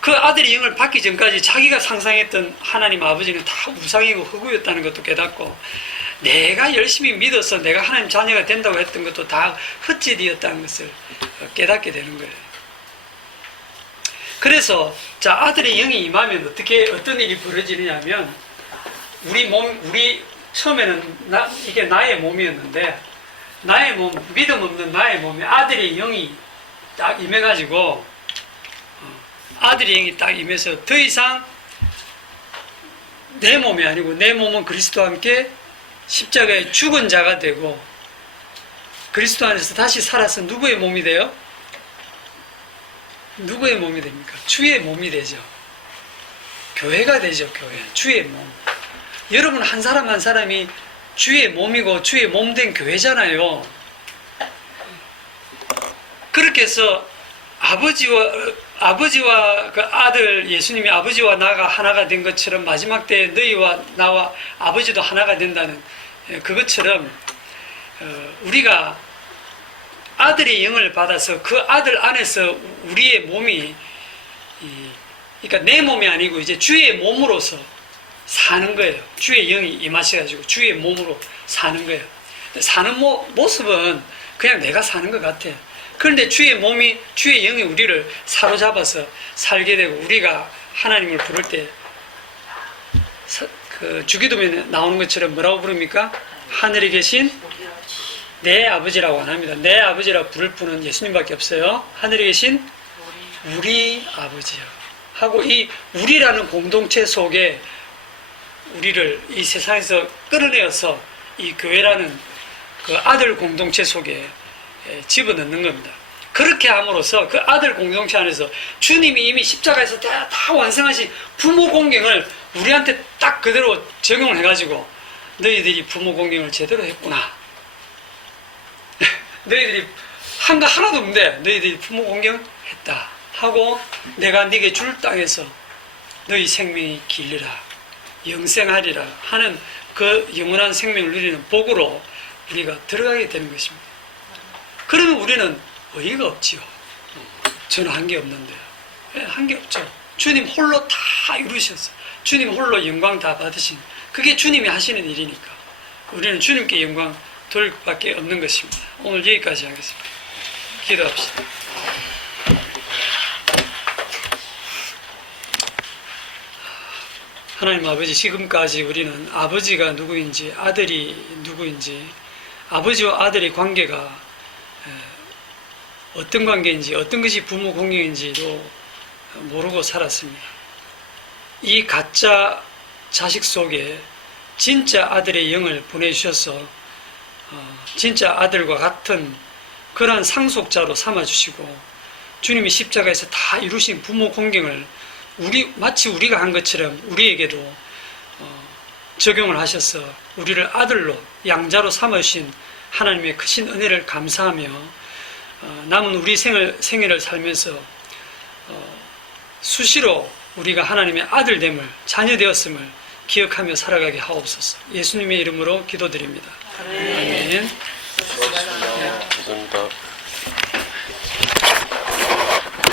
그 아들의 영을 받기 전까지 자기가 상상했던 하나님 아버지는 다 우상이고 흑우였다는 것도 깨닫고 내가 열심히 믿어서 내가 하나님 자녀가 된다고 했던 것도 다 헛짓이었다는 것을 깨닫게 되는 거예요. 그래서 자 아들의 영이 임하면 어떤 일이 벌어지느냐 하면 우리 처음에는 이게 나의 몸이었는데 나의 몸, 믿음 없는 나의 몸에 아들의 영이 딱 임해가지고 아들의 영이 딱 임해서 더 이상 내 몸이 아니고 내 몸은 그리스도와 함께 십자가에 죽은 자가 되고 그리스도 안에서 다시 살아서 누구의 몸이 돼요? 누구의 몸이 됩니까? 주의 몸이 되죠. 교회가 되죠. 교회. 주의 몸. 여러분 한 사람 한 사람이 주의 몸이고 주의 몸 된 교회잖아요. 그렇게 해서 아버지와 그 아들 예수님이 아버지와 나가 하나가 된 것처럼 마지막 때에 너희와 나와 아버지도 하나가 된다는 그것처럼 우리가 아들의 영을 받아서 그 아들 안에서 우리의 몸이 그러니까 내 몸이 아니고 이제 주의 몸으로서 사는 거예요. 주의 영이 임하셔가지고 주의 몸으로 사는 거예요. 사는 모습은 그냥 내가 사는 것 같아. 그런데 주의 몸이, 주의 영이 우리를 사로잡아서 살게 되고, 우리가 하나님을 부를 때 그 주기도문에 나오는 것처럼 뭐라고 부릅니까? 하늘에 계신 내 아버지라고 안 합니다. 내 아버지라 부를 분은 예수님밖에 없어요. 하늘에 계신 우리 아버지요 하고, 이 우리라는 공동체 속에 우리를 이 세상에서 끌어내어서 이 교회라는 그 아들 공동체 속에 집어넣는 겁니다. 그렇게 함으로써 그 아들 공동체 안에서 주님이 이미 십자가에서 다 완성하신 부모 공경을 우리한테 딱 그대로 적용을 해가지고, 너희들이 부모 공경을 제대로 했구나. 너희들이 한 거 하나도 없는데 너희들이 부모 공경했다 하고, 내가 네게 줄 땅에서 너희 생명이 길리라, 영생하리라 하는 그 영원한 생명을 누리는 복으로 우리가 들어가게 되는 것입니다. 그러면 우리는 의의가 없지요. 저는 한 게 없는데요. 한 게 없죠. 주님 홀로 다 이루셨어요. 주님 홀로 영광 다 받으신, 그게 주님이 하시는 일이니까 우리는 주님께 영광 돌 밖에 없는 것입니다. 오늘 여기까지 하겠습니다. 기도합시다. 하나님 아버지, 지금까지 우리는 아버지가 누구인지, 아들이 누구인지, 아버지와 아들의 관계가 어떤 관계인지, 어떤 것이 부모 공경인지도 모르고 살았습니다. 이 가짜 자식 속에 진짜 아들의 영을 보내주셔서 진짜 아들과 같은 그러한 상속자로 삼아주시고, 주님이 십자가에서 다 이루신 부모 공경을 마치 우리가 한 것처럼 우리에게도 적용을 하셔서 우리를 아들로, 양자로 삼아주신 하나님의 크신 은혜를 감사하며 남은 우리 생애를 살면서 수시로 우리가 하나님의 아들됨을, 자녀되었음을 기억하며 살아가게 하옵소서. 예수님의 이름으로 기도드립니다. 아멘.